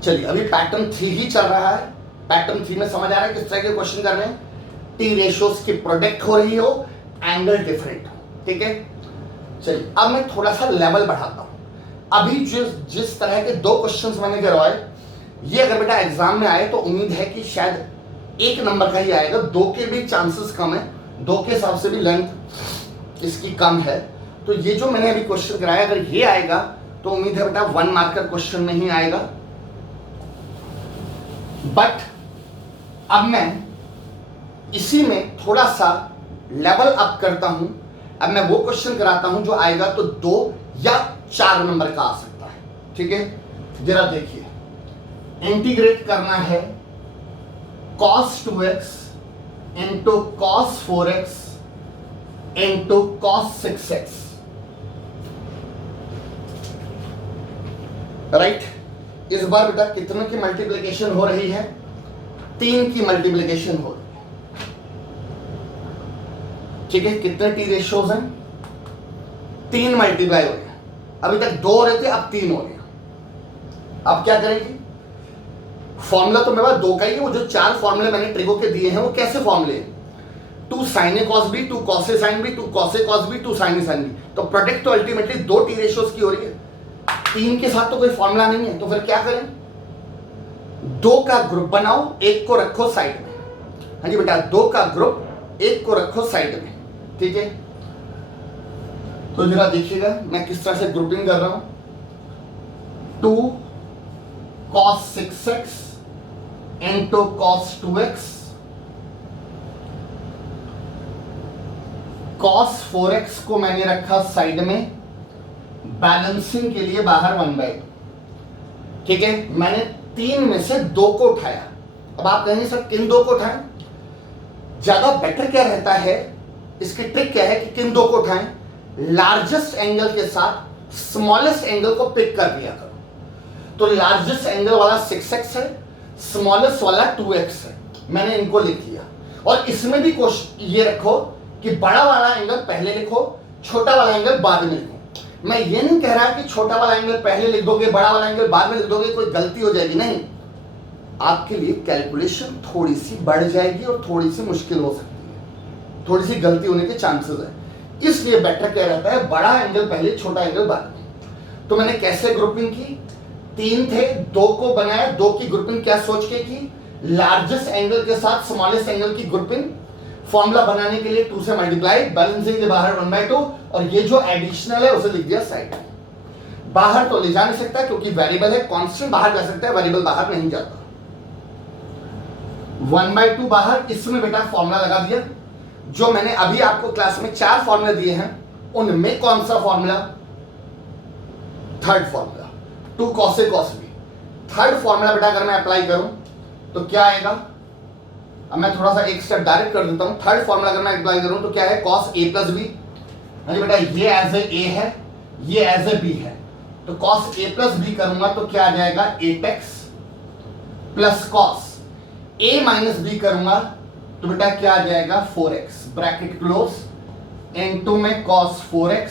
चलिए अभी पैटर्न 3 ही चल रहा है। पैटर्न 3 में समझ आ रहा है किस तरह के क्वेश्चन कर रहे हैं। टी रेशियोज की प्रोडक्ट हो रही हो, एंगल डिफरेंट हो, ठीक है। चलिए अब मैं थोड़ा सा लेवल बढ़ाता हूं। अभी जिस तरह के 2 क्वेश्चंस मैंने करवाए, ये अगर बेटा एग्जाम में आए तो उम्मीद है कि शायद 1 नंबर का ही आएगा। 2 के भी चांसेस कम है, 2 के हिसाब से भी लेंथ इसकी कम है। तो ये जो मैंने अभी क्वेश्चन कराया, अगर ये आएगा तो उम्मीद है बेटा 1 मार्कर क्वेश्चन नहीं आएगा। बट अब मैं इसी में थोड़ा सा लेवल अप करता हूं। अब मैं वो क्वेश्चन कराता हूं जो आएगा तो 2 या 4 नंबर का आ सकता है, ठीक है। जरा देखिए, इंटीग्रेट करना है cos 2x into cos 4x into cos 6x, right. इस बार बेटा कितने की मल्टीप्लिकेशन हो रही है? 3 की मल्टीप्लिकेशन हो रही है, ठीक है। कितने टी रेशियोज हैं? 3 मल्टीप्लाई हो गया। अभी तक 2 हो रहे थे, अब 3 हो गया। अब क्या करेंगे? फॉर्मूला तो मेरे पास 2 का ही है। वो जो 4 फॉर्मूले मैंने ट्रिगो के दिए हैं वो कैसे फॉर्मूले हैं? 2 sin a cos b, 2 cos a sin b, 2 cos a cos b, 2 sin a sin b। तो प्रोडक्ट तो अल्टीमेटली 2 टी रेशियोज की हो रही है। 3 के साथ तो कोई फॉर्मूला नहीं है, तो फिर क्या करें? 2 का ग्रुप बनाओ, 1 को रखो साइड में। हाँ जी बेटा, 2 का ग्रुप, 1 को रखो साइड में, ठीक है। तो जरा देखिएगा मैं किस तरह से ग्रुपिंग कर रहा हूं। 2 cos 6x into cos 2x, cos 4x को मैंने रखा साइड में, बैलेंसिंग के लिए बाहर 1/2, ठीक है। मैंने 3 में से 2 को उठाया। अब आप कहेंगे सर किन 2 को उठाएं? ज्यादा बेटर क्या रहता है, इसकी ट्रिक क्या है कि किन 2 को उठाएं? लार्जेस्ट एंगल के साथ स्मॉलेस्ट एंगल को पिक कर दिया करो। तो लार्जेस्ट एंगल वाला 6x है, स्मॉलेस्ट वाला 2x है। मैंने इनको लिख लिया। और इसमें भी ये रखो कि बड़ा वाला एंगल पहले लिखो, छोटा वाला एंगल बाद में लिखो। मैं ये नहीं कह रहा कि छोटा वाला एंगल पहले लिख दोगे, बड़ा वाला एंगल बाद में लिख दोगे, कोई गलती हो जाएगी, नहीं। आपके लिए कैलकुलेशन थोड़ी सी बढ़ जाएगी और थोड़ी सी मुश्किल हो सकती है, थोड़ी सी गलती होने के चांसेस है। इसलिए बेटर क्या रहता है, बड़ा एंगल पहले, छोटा एंगल बाद में। तो मैंने कैसे ग्रुपिंग की? 3 थे, 2 को बनाया। 2 की ग्रुपिंग क्या सोच के की? लार्जेस्ट एंगल के साथ स्मॉलेस्ट एंगल की ग्रुपिंग। फॉर्मूला बनाने के लिए 2 से मल्टीप्लाई, बैलेंसिंग के बाहर 1/2, और ये जो एडिशनल है उसे लिख दिया साइड। बाहर तो ले जा नहीं सकता क्योंकि वेरिएबल है, कांस्टेंट बाहर जा सकता है, वेरिएबल बाहर नहीं जाता। 1/2 बाहर, इसमें बेटा फॉर्मूला लगा दिया। जो मैंने अभी आपको क्लास में 4 फॉर्मूले दिए हैं, उनमें कौन सा formula? Third formula, 2 cos a cos b। Third formula बेटा अगर मैं अप्लाई करूं तो क्या आएगा? अब मैं थोड़ा सा एक स्टेप डायरेक्ट कर देता हूं। थर्ड फॉर्मूला अगर मैं अप्लाई करूं तो क्या है? cos a plus b। हाँ जी बेटा, ये एज ए है, ये एज ए बी है। तो cos a plus b करूंगा तो क्या आ जाएगा? 8x plus cos a minus b करूंगा तो बेटा क्या आ जाएगा? 4x ब्रैकेट क्लोज इनटू में cos 4x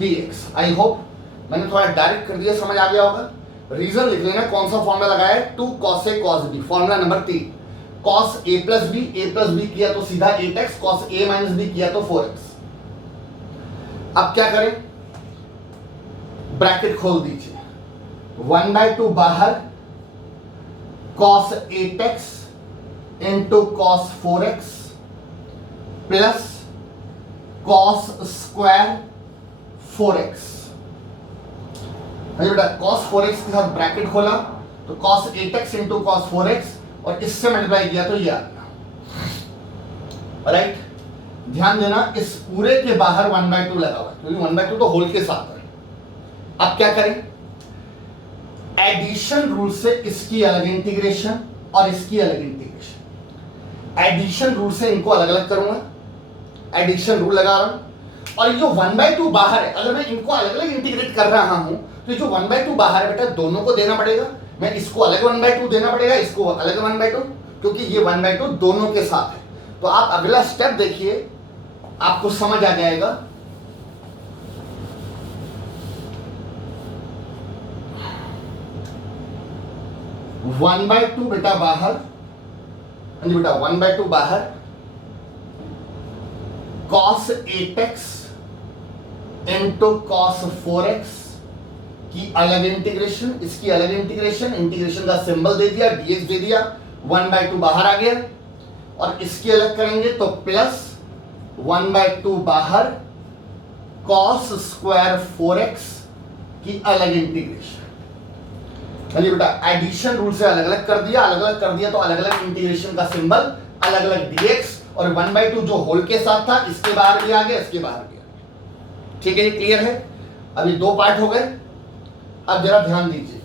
dx। I hope मैंने थोड़ा डायरेक्ट कर दिया, समझ आ गया होगा। रीजन लिख लेना कौन सा फॉर्मूला लगाया है? 2 cos a cos b। Formula number 3, cos a plus b किया तो सीधा 8x, cos a minus b किया तो 4x। अब क्या करें? ब्रैकेट खोल दीजिए, 1/2 बाहर, cos 8x into cos 4x plus cos square 4x। बेटा cos 4x के साथ ब्रैकेट खोला तो cos 8x into cos 4x, और इससे मल्टीप्लाई किया तो ये आ गया, राइट। ध्यान देना, इस पूरे के बाहर 1/2 लगा हुआ है क्योंकि 1/2 तो होल के साथ है। अब क्या करें? एडिशन रूल से इसकी अलग इंटीग्रेशन और इसकी अलग इंटीग्रेशन। एडिशन रूल से इनको अलग अलग करूंगा, एडिशन रूल लगा रहा हूं। और जो 1/2 बाहर है, अगर मैं इनको अलग अलग इंटीग्रेट कर रहा हूं तो जो 1/2 बाहर है बेटा दोनों को देना पड़ेगा। मैं इसको अलग 1/2 देना पड़ेगा, इसको अलग 1/2, क्योंकि ये 1/2 दोनों के साथ है। तो आप अगला स्टेप देखिए, आपको समझ आ जाएगा। वन बाय टू बेटा बाहर, बेटा 1/2 बाहर, cos 8x into cos 4x की अलग इंटीग्रेशन, इसकी अलग इंटीग्रेशन, इंटीग्रेशन का सिंबल दे दिया, dx दे दिया, 1/2 बाहर आ गया। और इसकी अलग करेंगे तो प्लस 1/2 बाहर, cos स्क्वायर 4x की अलग इंटीग्रेशन। चलिए बेटा एडिशन रूल से अलग अलग कर दिया, अलग अलग कर दिया तो अलग अलग इंटीग्रेशन का सिंबल, अलग अलग dx, और 1/2 जो होल के साथ था इसके बाहर भी आ गया, इसके बाहर भी आ गया। ठीक है, ये क्लियर है। अभी दो पार्ट हो गए, अब जरा ध्यान दीजिए।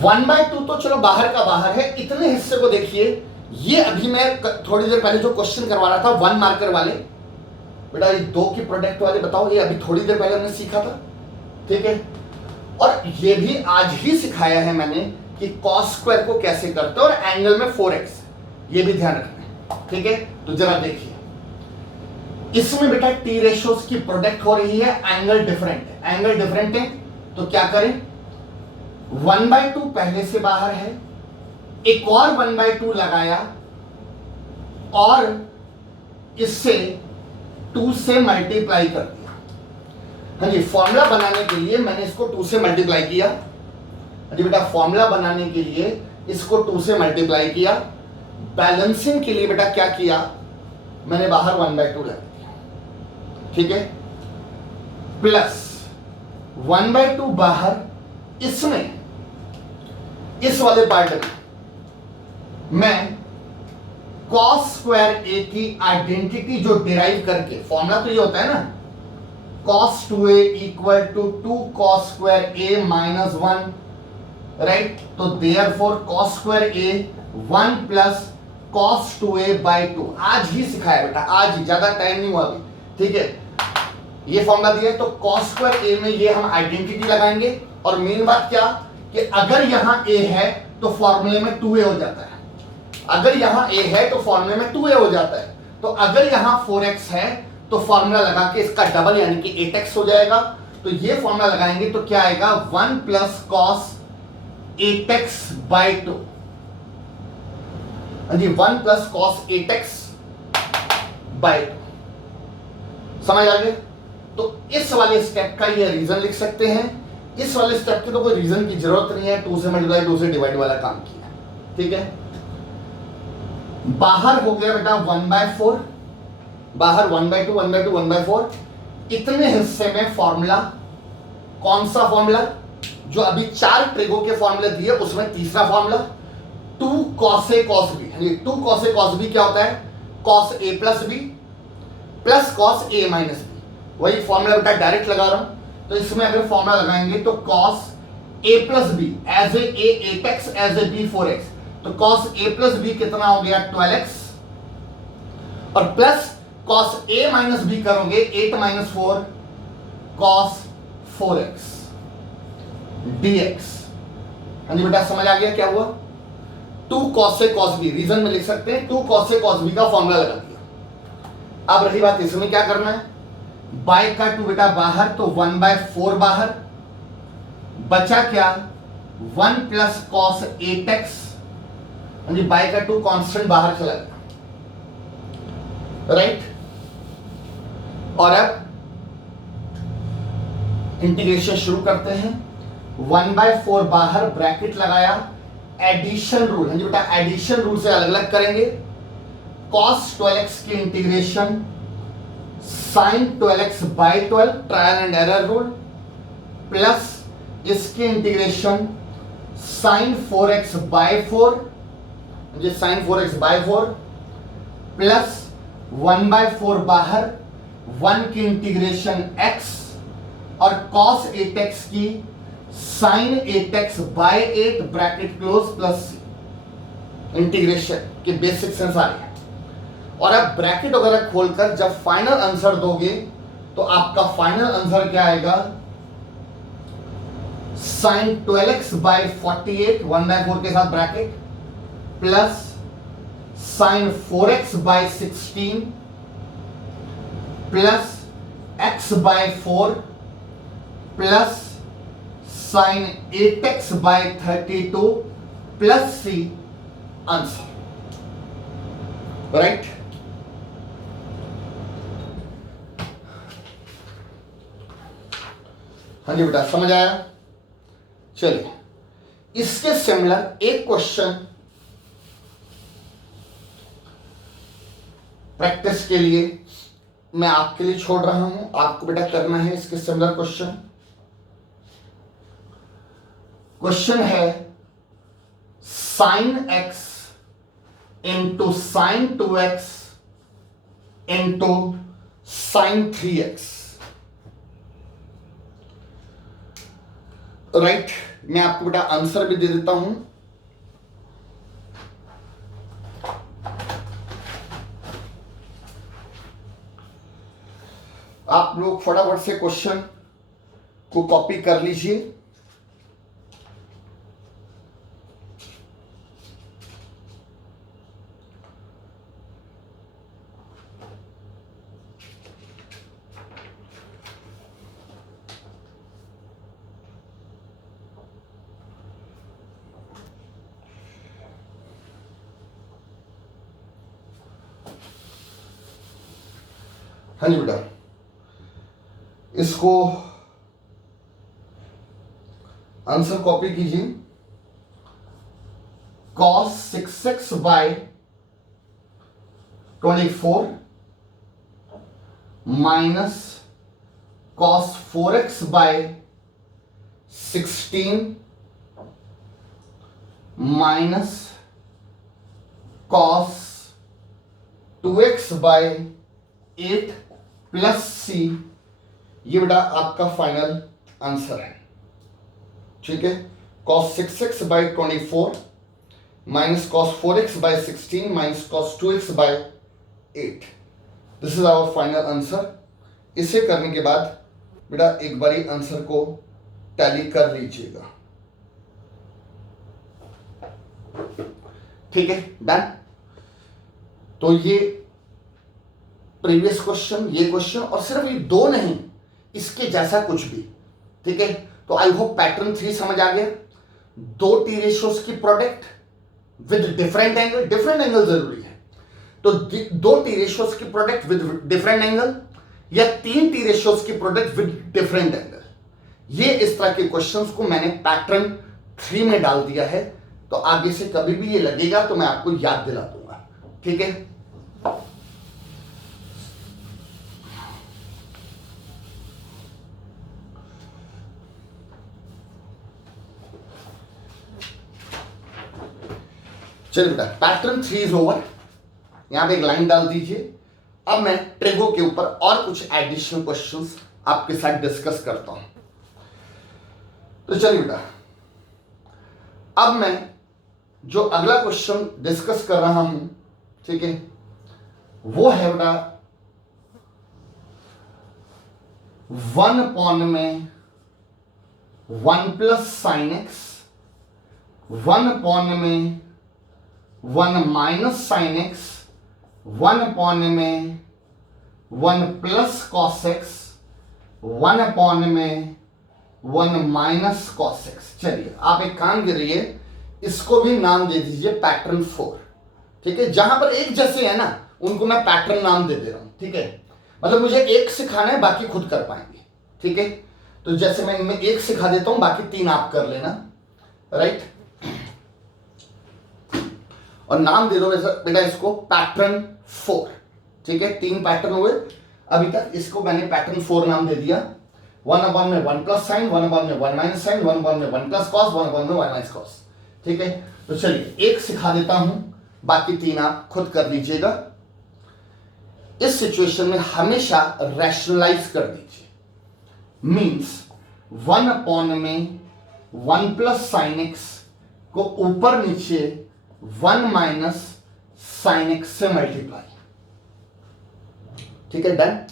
1/2 तो चलो बाहर का बाहर है, इतने हिस्से को देखिए। ये अभी मैं थोड़ी देर पहले जो क्वेश्चन करवा रहा था 1 मार्कर वाले, बेटा ये 2 की प्रोडक्ट वाले बताओ, ये अभी थोड़ी देर पहले हमने सीखा था। ठीक है, और ये भी आज ही सिखाया है मैंने कि cos स्क्वायर को कैसे करते हैं, और एंगल में 4x, ये भी ध्यान रखना है। ठीक है, तो जरा देखिए, इसमें बेटा टी रेशियोज की प्रोडक्ट हो रही है, एंगल डिफरेंट है, एंगल डिफरेंट है तो क्या करें, 1/2 पहले से बाहर है, एक और 1/2 लगाया और इससे 2 से मल्टीप्लाई कर दिया। हाँ जी, फॉर्मूला बनाने के लिए मैंने इसको 2 से मल्टीप्लाई किया। हाँ जी बेटा, फॉर्मूला बनाने के लिए इसको 2 से मल्टीप्लाई किया। बैलेंसिंग के लिए बेटा क्या किया, मैंने बाहर 1/2 लगा दिया। ठीक है, प्लस 1/2 बाहर, इसमें इस वाले पार्ट में मैं cos स्क्वायर a की आइडेंटिटी जो डिराइव करके, फॉर्मूला तो ये होता है ना, cos 2a equal to 2 cos square a minus 1, right. तो therefore cos square a 1 plus cos 2a by 2, आज ही सिखाया बेटा, आज ही, ज्यादा टाइम नहीं हुआ अभी। ठीक है, ये फॉर्मूला दिया है तो cos स्क्वायर a में ये हम आइडेंटिटी लगाएंगे। और मेन बात क्या कि अगर यहां a है तो फॉर्मूले में 2a हो जाता है, अगर यहां a है तो फॉर्मूले में 2a हो जाता है। तो अगर यहां 4x है तो फॉर्मूला लगा के इसका डबल यानी कि 8x हो जाएगा। तो ये फॉर्मूला लगाएंगे तो क्या आएगा, 1 प्लस cos 8x बाई 2। जी 1 प्लस cos 8x बाई 2, समझ आ गया। तो इस वाले स्टेप का ये रीजन लिख सकते हैं, इस वाले स्टेप की तो कोई रीजन की जरूरत नहीं है, 2 से मल्टीप्लाई 2 से डिवाइड वाला काम किया। ठीक है, बाहर हो गया बेटा 1/4, बाहर 1/2 1/2 1/4। इतने हिस्से में फॉर्मूला, कौन सा फॉर्मूला, जो अभी 4 ट्रिगो के फॉर्मूले दिए उसमें तीसरा formula 2 cos a cos b। 2 cos a cos b क्या होता है, cos a plus b plus cos a minus b। वही फॉर्मूला बेटा डायरेक्ट लगा रहा हूं। तो इसमें अगर फॉर्मूला लगाएंगे तो cos a plus b as A 8x as A b 4x, तो cos a प्लस b कितना हो गया 12x, और plus cos a minus b करोगे 8 माइनस 4 cos 4x dx। हाँ जी बेटा, समझ आ गया क्या हुआ, 2 cos a cos b, reason में लिख सकते हैं 2 cos a cos b का फॉर्मूला लगा दिया। अब रही बात इसमें क्या करना है, बाय का 2 बेटा बाहर, तो 1/4 बाहर, बचा क्या 1 प्लस cos 8x, बाय का 2 कांस्टेंट बाहर चला गया, राइट। और अब इंटीग्रेशन शुरू करते हैं। 1/4 बाहर, ब्रैकेट लगाया, एडिशन रूल, हाँ जी बेटा एडिशन रूल से अलग अलग करेंगे। cos 12x की integration sin 12x by 12, trial and error rule, plus इसकी integration sin 4x by 4, sin 4x by 4, plus 1/4 बाहर, 1 की इंटीग्रेशन x, और cos 8x की sin 8x by 8 bracket close plus integration के बेसिक सेंस आ रही है। और अब ब्रैकेट वगैरह खोलकर जब फाइनल आंसर दोगे तो आपका फाइनल आंसर क्या आएगा, साइन 12x बाय 48 1/4 के साथ bracket plus sine 4x by 16 plus x by 4 plus sine 8x by 32 plus c answer, right. हाँ जी बेटा, समझ आया। चलिए, इसके सिमिलर एक क्वेश्चन प्रैक्टिस के लिए मैं आपके लिए छोड़ रहा हूं, आपको बेटा करना है इसके सिमिलर क्वेश्चन। क्वेश्चन है sine x into sine 2x into sine 3x, right. मैं आपको बेटा आंसर भी दे देता हूं। आप लोग फटाफट से क्वेश्चन को कॉपी कर लीजिए। हाँ जी बेटा, इसको आंसर कॉपी कीजिए। cos 6x by 24 minus cos 4x by 16 minus cos 2x by 8 plus c, ये बेटा आपका फाइनल आंसर है, ठीक है। cos 6x by 24 minus cos 4x by 16 minus cos 2x by 8, this is our final answer. इसे करने के बाद बेटा एक बारी आंसर को टैली कर लीजिएगा, ठीक है, डन। तो ये प्रीवियस क्वेश्चन, ये क्वेश्चन, और सिर्फ ये दो नहीं, इसके जैसा कुछ भी, ठीक है। तो आई होप पैटर्न 3 समझ आ गया। दो टी रेशियोज की product with different angle, different angle जरूरी है, तो दो टी रेशियोज की प्रोडक्ट विद डिफरेंट एंगल या 3 टी रेशियोज की प्रोडक्ट विद डिफरेंट एंगल, ये इस तरह के क्वेश्चंस को मैंने पैटर्न 3 में डाल दिया है। तो आगे से कभी भी ये लगेगा तो मैं आपको याद दिला दूंगा, ठीक है। चलिए बेटा, पैटर्न 3 इज ओवर। यहां पे एक लाइन डाल दीजिए। अब मैं ट्रिगो के ऊपर और कुछ एडिशनल क्वेश्चंस आपके साथ डिस्कस करता हूं। तो चलिए बेटा, अब मैं जो अगला क्वेश्चन डिस्कस कर रहा हूं, ठीक है, वो है बेटा 1 अपॉन में 1 प्लस साइन एक्स, 1 अपॉन में 1 माइनस साइन एक्स, 1 अपॉन में 1 प्लस कॉस एक्स, 1 अपॉन में 1 माइनस कॉस एक्स। चलिए आप एक काम करिए, इसको भी नाम दे दीजिए पैटर्न 4, ठीक है। जहां पर एक जैसे है ना, उनको मैं पैटर्न नाम दे दे रहा हूं, ठीक है। मतलब मुझे एक सिखाना है, बाकी खुद कर पाएंगे, ठीक है। तो जैसे मैं इनमें एक सिखा देता हूं, बाकी 3 आप कर लेना, राइट। और नाम दे दो बेटा इसको पैटर्न 4, ठीक है। 3 पैटर्न हुए अभी तक, इसको मैंने पैटर्न 4 नाम दे दिया। 1 अपॉन में 1 प्लस साइन, 1 अपॉन में 1 माइनस साइन, 1 अपॉन में 1 प्लस कॉस, 1 अपॉन में 1 माइनस कॉस, ठीक है। तो चलिए एक सिखा देता हूं, बाकी 3 आप खुद कर लीजिएगा। इस सिचुएशन में हमेशा रैशनलाइज कर दीजिए। मींस 1 अपॉन में 1 प्लस साइन एक्स को ऊपर नीचे 1 माइनस साइन एक्स से मल्टीप्लाई, ठीक है, डन।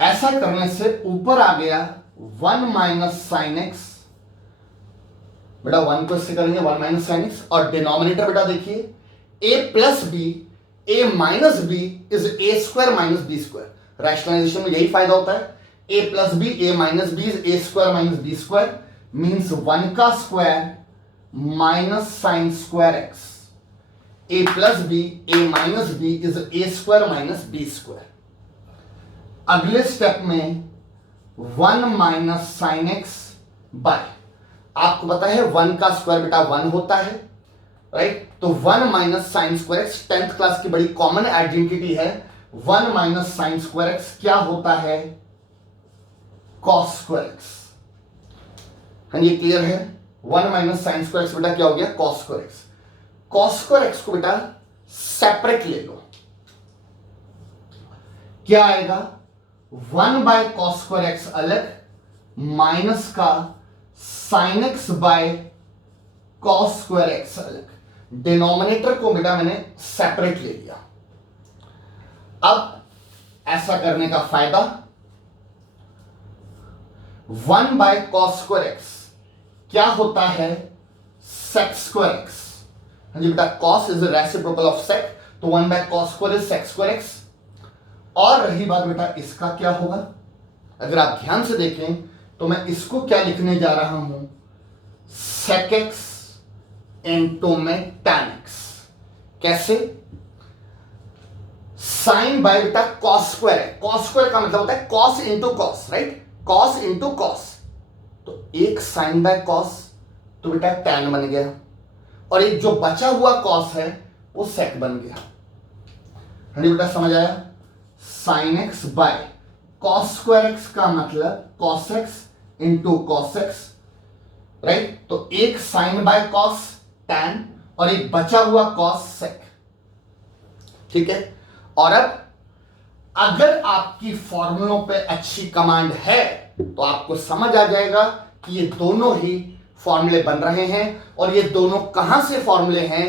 ऐसा करने से ऊपर आ गया 1 माइनस साइन एक्स, बेटा 1 को इससे करेंगे 1 माइनस साइन एक्स, और डिनोमिनेटर बेटा देखिए a plus B, a minus B is A square minus B square. Rationalisation में यही फायदा होता है, a plus B, a minus B is A square minus B square, means 1 का square minus sine square X, a plus B, a minus B is A square minus B square. अगले step में 1 minus sine x bye, आपको पता है 1 का square बेटा 1 होता है, राइट? तो 1 minus sine square x 10th class की बड़ी कॉमन आइडेंटिटी है। 1 माइनस साइन स्क्वायर एक्स क्या होता है? Cos square X. हाँ, ये क्लियर है? 1 माइनस साइन स्क्वायर एक्स बेटा क्या हो गया? Cos square x. Cos square x को बेटा सेपरेट ले लो, क्या आएगा? 1 बाय कॉस स्क्वायर एक्स अलग, माइनस का sine x bye cos square x अलग। डिनोमिनेटर को बेटा मैंने सेपरेट ले लिया। अब ऐसा करने का फायदा, 1 बाय कॉस स्क्वायर एक्स क्या होता है? Sec square X. हाँ जी बेटा, cos is reciprocal of sec, तो 1 by cos square is sec square X. और रही बात बेटा इसका क्या होगा, अगर आप ध्यान से देखें तो मैं इसको क्या लिखने जा रहा हूं? सेक एक्स इंटू में टैन एक्स। कैसे? साइन बाय बेटा कॉस स्क्वायर है, कॉस स्क्वायर का मतलब होता है cos into cos, right? Cos into cos, तो एक साइन बाय कॉस तो बेटा टैन बन गया, और एक जो बचा हुआ कॉस है वो सेक बन गया। हाँ जी बेटा, समझ आया? Sine x bye cos square x का मतलब cos x into cos x, right? तो एक साइन बाय कॉस टैन और एक बचा हुआ कॉस सेक, ठीक है? और अब अगर आपकी फॉर्मूलों पे अच्छी कमांड है तो आपको समझ आ जाएगा कि ये दोनों ही फॉर्मूले बन रहे हैं, और ये दोनों कहां से फॉर्मूले हैं?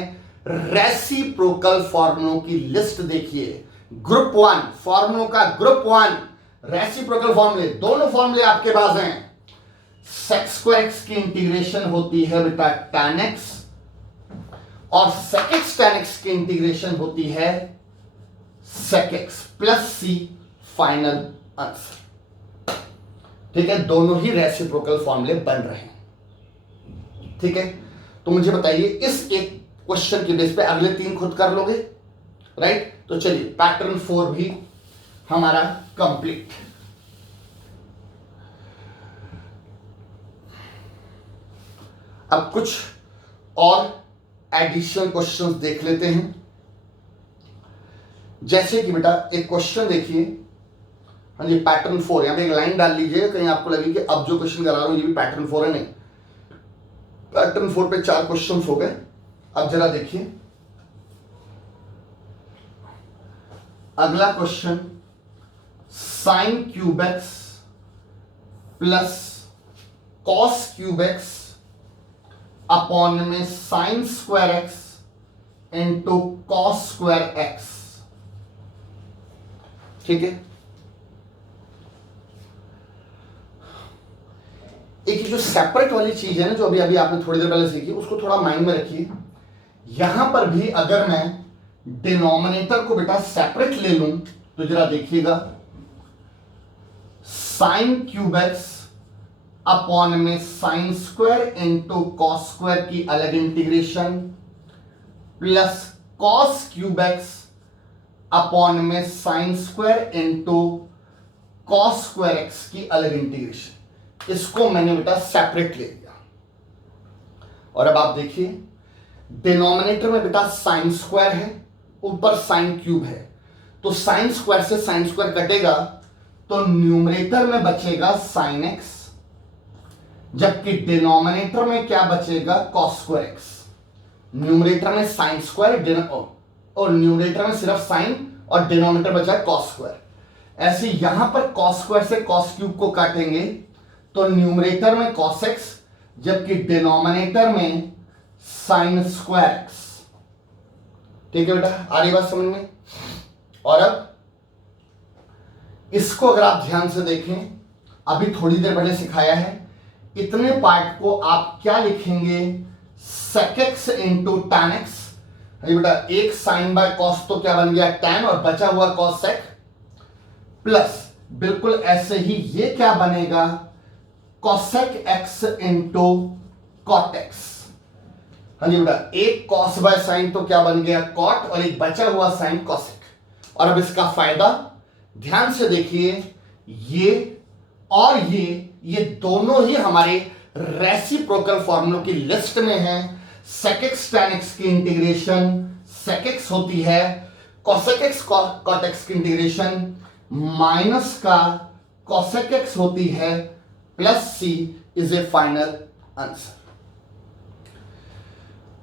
रेसिप्रोकल फॉर्मूलों की लिस्ट देखिए, ग्रुप 1 फॉर्मूलों का, ग्रुप 1 रेसिप्रोकल फॉर्मूले, दोनों फॉर्मूले आपके पास हैं। सेक स्क्वायर एक्स की इंटीग्रेशन होती है बेटा टैन एक्स, और सेक एक्स टैन एक्स की इंटीग्रेशन होती है सेक एक्स प्लस सी, फाइनल आंसर। ठीक है, दोनों ही रेसिप्रोकल फॉर्मूले बन रहे हैं। ठीक है, तो मुझे बताइए इस एक क्वेश्चन के बेस पे अगले 3 खुद कर लोगे, राइट? तो चलिए पैटर्न 4 भी हमारा कंप्लीट। अब कुछ और एडिशनल क्वेश्चंस देख लेते हैं। जैसे कि बेटा एक क्वेश्चन देखिए, हाँ जी पैटर्न 4, यहां पे एक लाइन डाल लीजिए, कहीं आपको लगे कि अब जो क्वेश्चन करा रहा हूं ये भी पैटर्न 4 है, नहीं। पैटर्न 4 पे 4 क्वेश्चन हो गए। अब जरा देखिए अगला question, sine cube x plus cos cube x upon में sine square x into cos square x. ठीक है, एक जो सेपरेट वाली चीज है ना, जो अभी अभी आपने थोड़ी देर पहले सीखी, उसको थोड़ा माइंड में रखिए। यहां पर भी अगर मैं डिनोमिनेटर को बेटा सेपरेट ले लूं तो जरा देखिएगा, साइन क्यूब एक्स अपॉन में sine square into cos square की अलग integration, plus cos cube x upon में sine square into cos square x की अलग इंटीग्रेशन। इसको मैंने बेटा सेपरेट ले लिया। और अब आप देखिए डिनोमिनेटर में बेटा साइन स्क्वायर है, ऊपर साइन क्यूब है, तो साइन स्क्वायर से साइन स्क्वायर कटेगा तो न्यूमरेटर में बचेगा साइन एक्स, जबकि डिनोमिनेटर में क्या बचेगा? Cos square x. न्यूमरेटर में साइन स्क्वायर और न्यूमरेटर में सिर्फ साइन, और डिनोमिनेटर बचा है कॉस स्क्वायर। ऐसे यहां पर कॉस स्क्वायर से कॉस क्यूब को काटेंगे तो न्यूमरेटर में कॉस एक्स, जबकि डिनोमिनेटर में साइन स्क्वायर एक्स। ठीक है बेटा, आ रही बात समझ में? और अब इसको अगर आप ध्यान से देखें, अभी थोड़ी देर पहले सिखाया है, इतने पार्ट को आप क्या लिखेंगे, sec x into tan x। बेटा एक साइन बाय कॉस तो क्या बन गया tan, और बचा हुआ कॉस sec, प्लस बिल्कुल ऐसे ही ये क्या बनेगा cosec x into cot x। हाँ जी बेटा, एक cos बाय साइन तो क्या बन गया cot, और एक बचा हुआ साइन cosec। और अब इसका फायदा ध्यान से देखिए, ये और ये दोनों ही हमारे रेसिप्रोकल फॉर्मूलों की लिस्ट में है। sec x tan x की इंटीग्रेशन sec x होती है, cosec x cot x की इंटीग्रेशन माइनस का cosec x होती है, plus c is A final answer.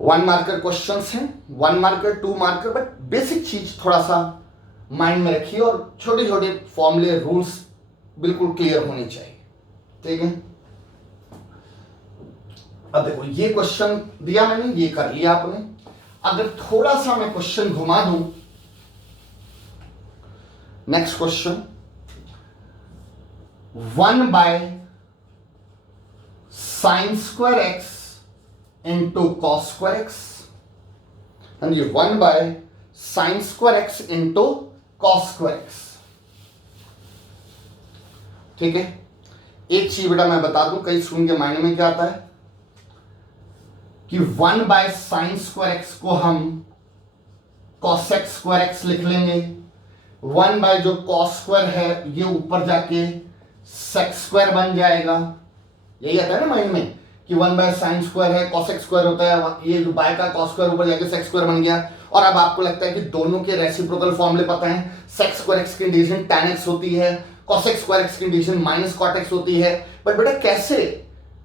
1 marker questions हैं, 1 मार्कर 2 मार्कर, बट बेसिक चीज थोड़ा सा माइंड में रखिए और छोटे छोटे फॉर्मूले रूल्स बिल्कुल क्लियर होने चाहिए, ठीक है। अब देखो ये क्वेश्चन दिया मैंने, ये कर लिया आपने। अगर थोड़ा सा मैं क्वेश्चन घुमा दूं, next question 1 by sine square x into cos square X. हाँ जी, 1 by sine square x into cos square x, ठीक है। एक चीज बेटा मैं बता दूं, कई स्टूडेंट के माइंड में क्या आता है कि 1 बाय साइन स्क्वायर एक्स को हम cosec स्क्वायर एक्स लिख लेंगे, 1 बाय जो cos स्क्वायर है ये ऊपर जाके sec स्क्वायर बन जाएगा। यही आता है ना माइंड में कि 1 बाय साइन स्क्वायर है cosec स्क्वायर होता है, ये जो बाय का cos स्क्वायर ऊपर जाके sec स्क्वायर बन गया। और अब आपको लगता है कि दोनों के रेसिप्रोकल फॉर्मूले पता है, sec स्क्वायर एक्स की इंटीग्रेशन tan x होती है, cosec स्क्वायर एक्स की इंटीग्रेशन माइनस cot x होती है। बट बेटा कैसे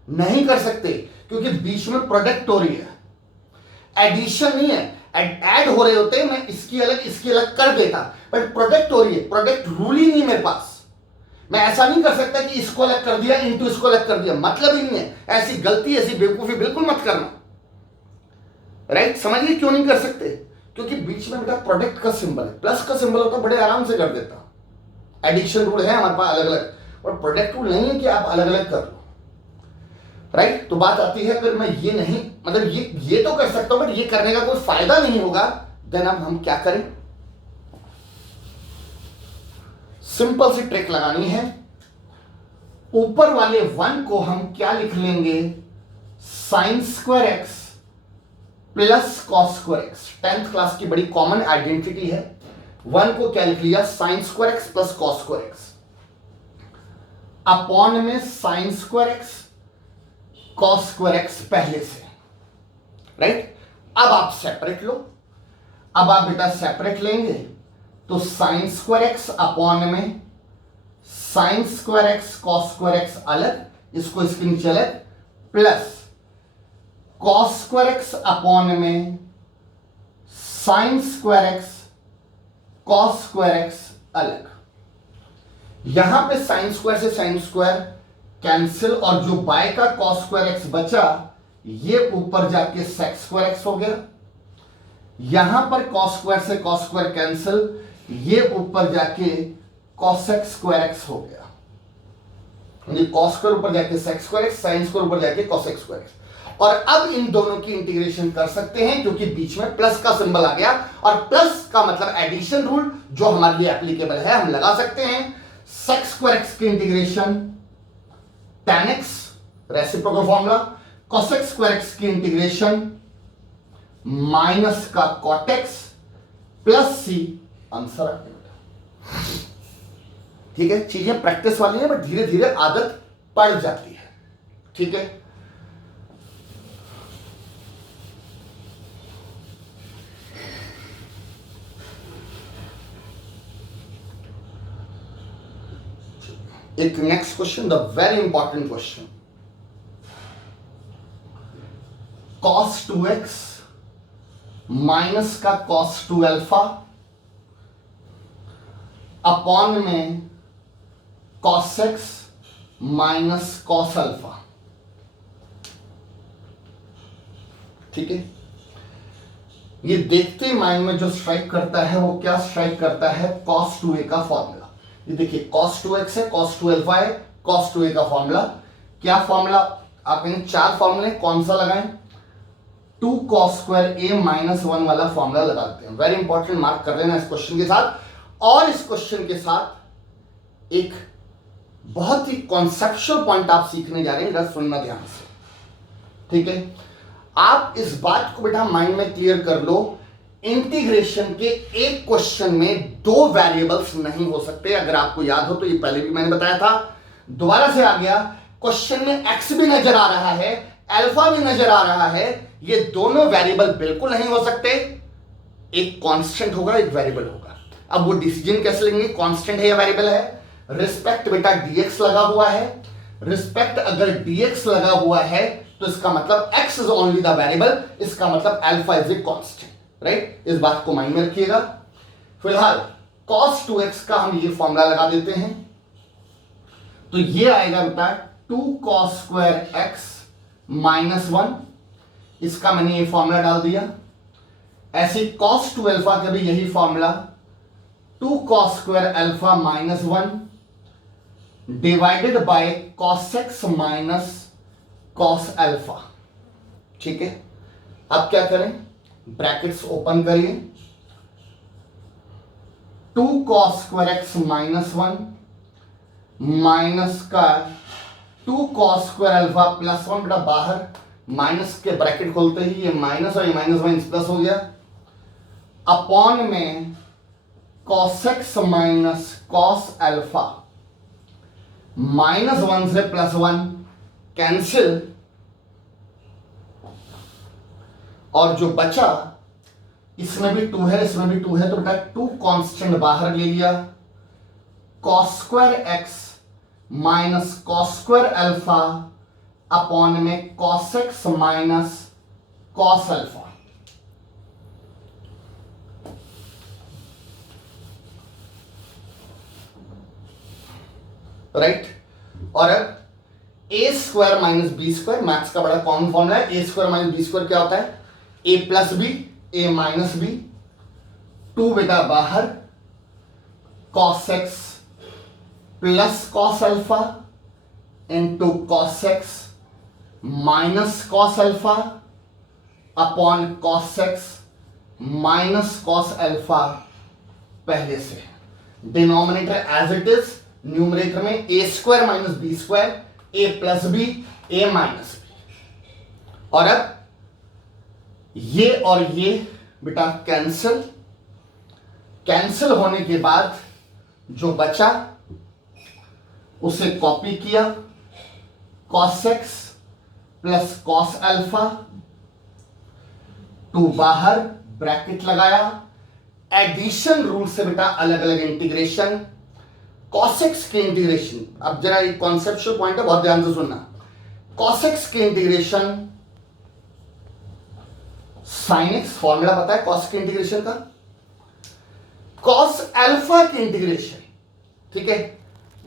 नहीं कर सकते, क्योंकि बीच में प्रोडक्ट हो रही है, एडिशन नहीं है, ऐड हो रहे होते, मैं इसकी अलग कर देता, बट प्रोडक्ट हो रही है, प्रोडक्ट रूल ही नहीं मेरे पास। मैं ऐसा नहीं कर सकता कि इसको अलग कर दिया इंटू इसको अलग कर दिया, मतलब ही नहीं है। ऐसी गलती, ऐसी बेवकूफी बिल्कुल मत करना, राइट। समझिए क्यों नहीं कर सकते, क्योंकि बीच में बेटा प्रोडक्ट का सिंबल है, प्लस का सिंबल होता, बड़े आराम से कर देता। एडिशन रूल है हमारे पास अलग अलग, और प्रोडक्ट रूल नहीं है कि आप अलग अलग कर लो, राइट। तो बात आती है, अगर मैं ये नहीं, मतलब ये तो कर सकता हूं, बट ये करने का कोई फायदा नहीं होगा, देन अब हम क्या करें, सिंपल सी ट्रिक लगानी है। ऊपर वाले 1 को हम क्या लिख लेंगे, sign square x plus cos square x. 10th class की बड़ी कॉमन आइडेंटिटी है। 1 को क्या लिख लिया, sine square x plus cos square x, upon में sine square x cos square x पहले से, राइट। अब आप सेपरेट लो, अब आप बेटा सेपरेट लेंगे तो साइन स्क्वायर एक्स अपॉन में sine square x cos square x अलग, इसको इसके नीचे अलग, plus cos square x upon में sine square x cos square x अलग। यहां पे साइन स्क्वायर से साइन स्क्वायर कैंसिल, और जो बाय का कॉस स्क्वायर एक्स बचा ये ऊपर जाके सेक स्क्वायर एक्स हो गया। यहां पर कॉस स्क्वायर से कॉस स्क्वायर कैंसिल, ये ऊपर जाके कॉसेक स्क्वायर एक्स हो गया। कॉस स्क्वायर ऊपर जाके sec square X, sine square ऊपर जाके कॉसेक स्क्वायर एक्स। और अब इन दोनों की इंटीग्रेशन कर सकते हैं, क्योंकि बीच में प्लस का सिंबल आ गया, और प्लस का मतलब एडिशन रूल जो हमारे लिए एप्लीकेबल है, हम लगा सकते हैं। सेक स्क्वायर एक्स की integration tan x, reciprocal formula, cosec square x की इंटीग्रेशन माइनस का cot x plus c, answer आ गया। ठीक है, चीजें प्रैक्टिस वाली है, बट धीरे धीरे आदत पड़ जाती है, ठीक है। एक next question, the very important question, cos 2x minus का cos 2 अल्फा अपॉन में cos x minus cos alpha, ठीक है। ये देखते ही माइंड में जो स्ट्राइक करता है वो क्या स्ट्राइक करता है, cos 2a का फॉर्मूला। ये देखिए cos 2x है, cos 2 अल्फा है, cos 2a का फॉर्मूला। क्या फॉर्मूला? आप इन 4 फॉर्मूले कौन सा लगाएं? 2 cos स्क्वायर a माइनस 1 वाला फॉर्मूला लगाते हैं। वेरी इंपॉर्टेंट, मार्क कर लेना इस क्वेश्चन के साथ। और इस क्वेश्चन के साथ एक बहुत ही कॉन्सेप्चुअल पॉइंट आप सीखने जा रहे हैं, जरा सुनना ध्यान से, ठीक है? आप इस बात को बेटा माइंड में क्लियर कर लो, इंटीग्रेशन के एक क्वेश्चन में 2 वेरिएबल्स नहीं हो सकते। अगर आपको याद हो तो ये पहले भी मैंने बताया था, दोबारा से आ गया। क्वेश्चन में x भी नजर आ रहा है, अल्फा भी नजर आ रहा है, ये दोनों वेरिएबल बिल्कुल नहीं हो सकते। एक कांस्टेंट होगा, एक वेरिएबल होगा। अब वो डिसीजन कैसे लेंगे, कांस्टेंट है या वेरिएबल है? रिस्पेक्ट बेटा dx लगा हुआ है। रिस्पेक्ट अगर dx लगा हुआ है तो इसका मतलब x is only the variable, इसका मतलब alpha is a constant, right? इस बात को माइंड में रखिएगा। फिलहाल cos 2x का हम ये फॉर्मूला लगा देते हैं, तो ये आएगा बेटा 2 cos स्क्वायर x माइनस 1। इसका मैंने ये फॉर्मूला डाल दिया। ऐसे cos 2 अल्फा का भी यही formula, 2 cos square alpha minus 1 divided by cos x minus cos alpha. ठीक है, अब क्या करें, ब्रैकेट्स ओपन करिए, 2 cos square x minus 1 minus का 2 cos स्क्वायर अल्फा प्लस 1, बेटा बाहर माइनस के ब्रैकेट खोलते ही ये माइनस और ये माइनस माइनस प्लस हो गया, अपॉन में cos x minus cos alpha, minus 1 से प्लस 1 कैंसिल, और जो बचा इसमें भी 2 है, इसमें भी 2 है, तो बेटा 2 कांस्टेंट बाहर ले लिया, cos square x minus cos square alpha upon में cos x minus cos alpha. Right? और अब A square minus B square, maths का बड़ा कॉमन फॉर्मूला है। A square minus B square क्या होता है? A plus B, A minus B, 2 बेटा बाहर, cos x plus cos alpha into cos x minus cos alpha upon cos x minus cos alpha. पहले से denominator as it is, numerator में ए square minus B square, A plus B, A minus B, और अब ये और ये बेटा cancel. Cancel होने के बाद जो बचा उसे कॉपी किया, cos x plus cos alpha, 2 बाहर, ब्रैकेट लगाया, एडिशन रूल से बेटा अलग अलग इंटीग्रेशन, cos x के इंटीग्रेशन। अब जरा एक कॉन्सेप्चुअल पॉइंट है, बहुत ध्यान से सुनना। cos x के इंटीग्रेशन sin x, फॉर्मूला पता है cos के इंटीग्रेशन का? cos अल्फा की इंटीग्रेशन, ठीक है?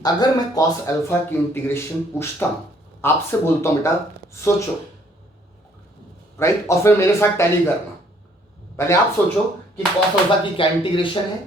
अगर मैं cos अल्फा की इंटीग्रेशन पूछता हूं, आपसे बोलता हूं बेटा सोचो, राइट? और फिर मेरे साथ टैली करना। पहले आप सोचो कि cos अल्फा की क्या इंटीग्रेशन है,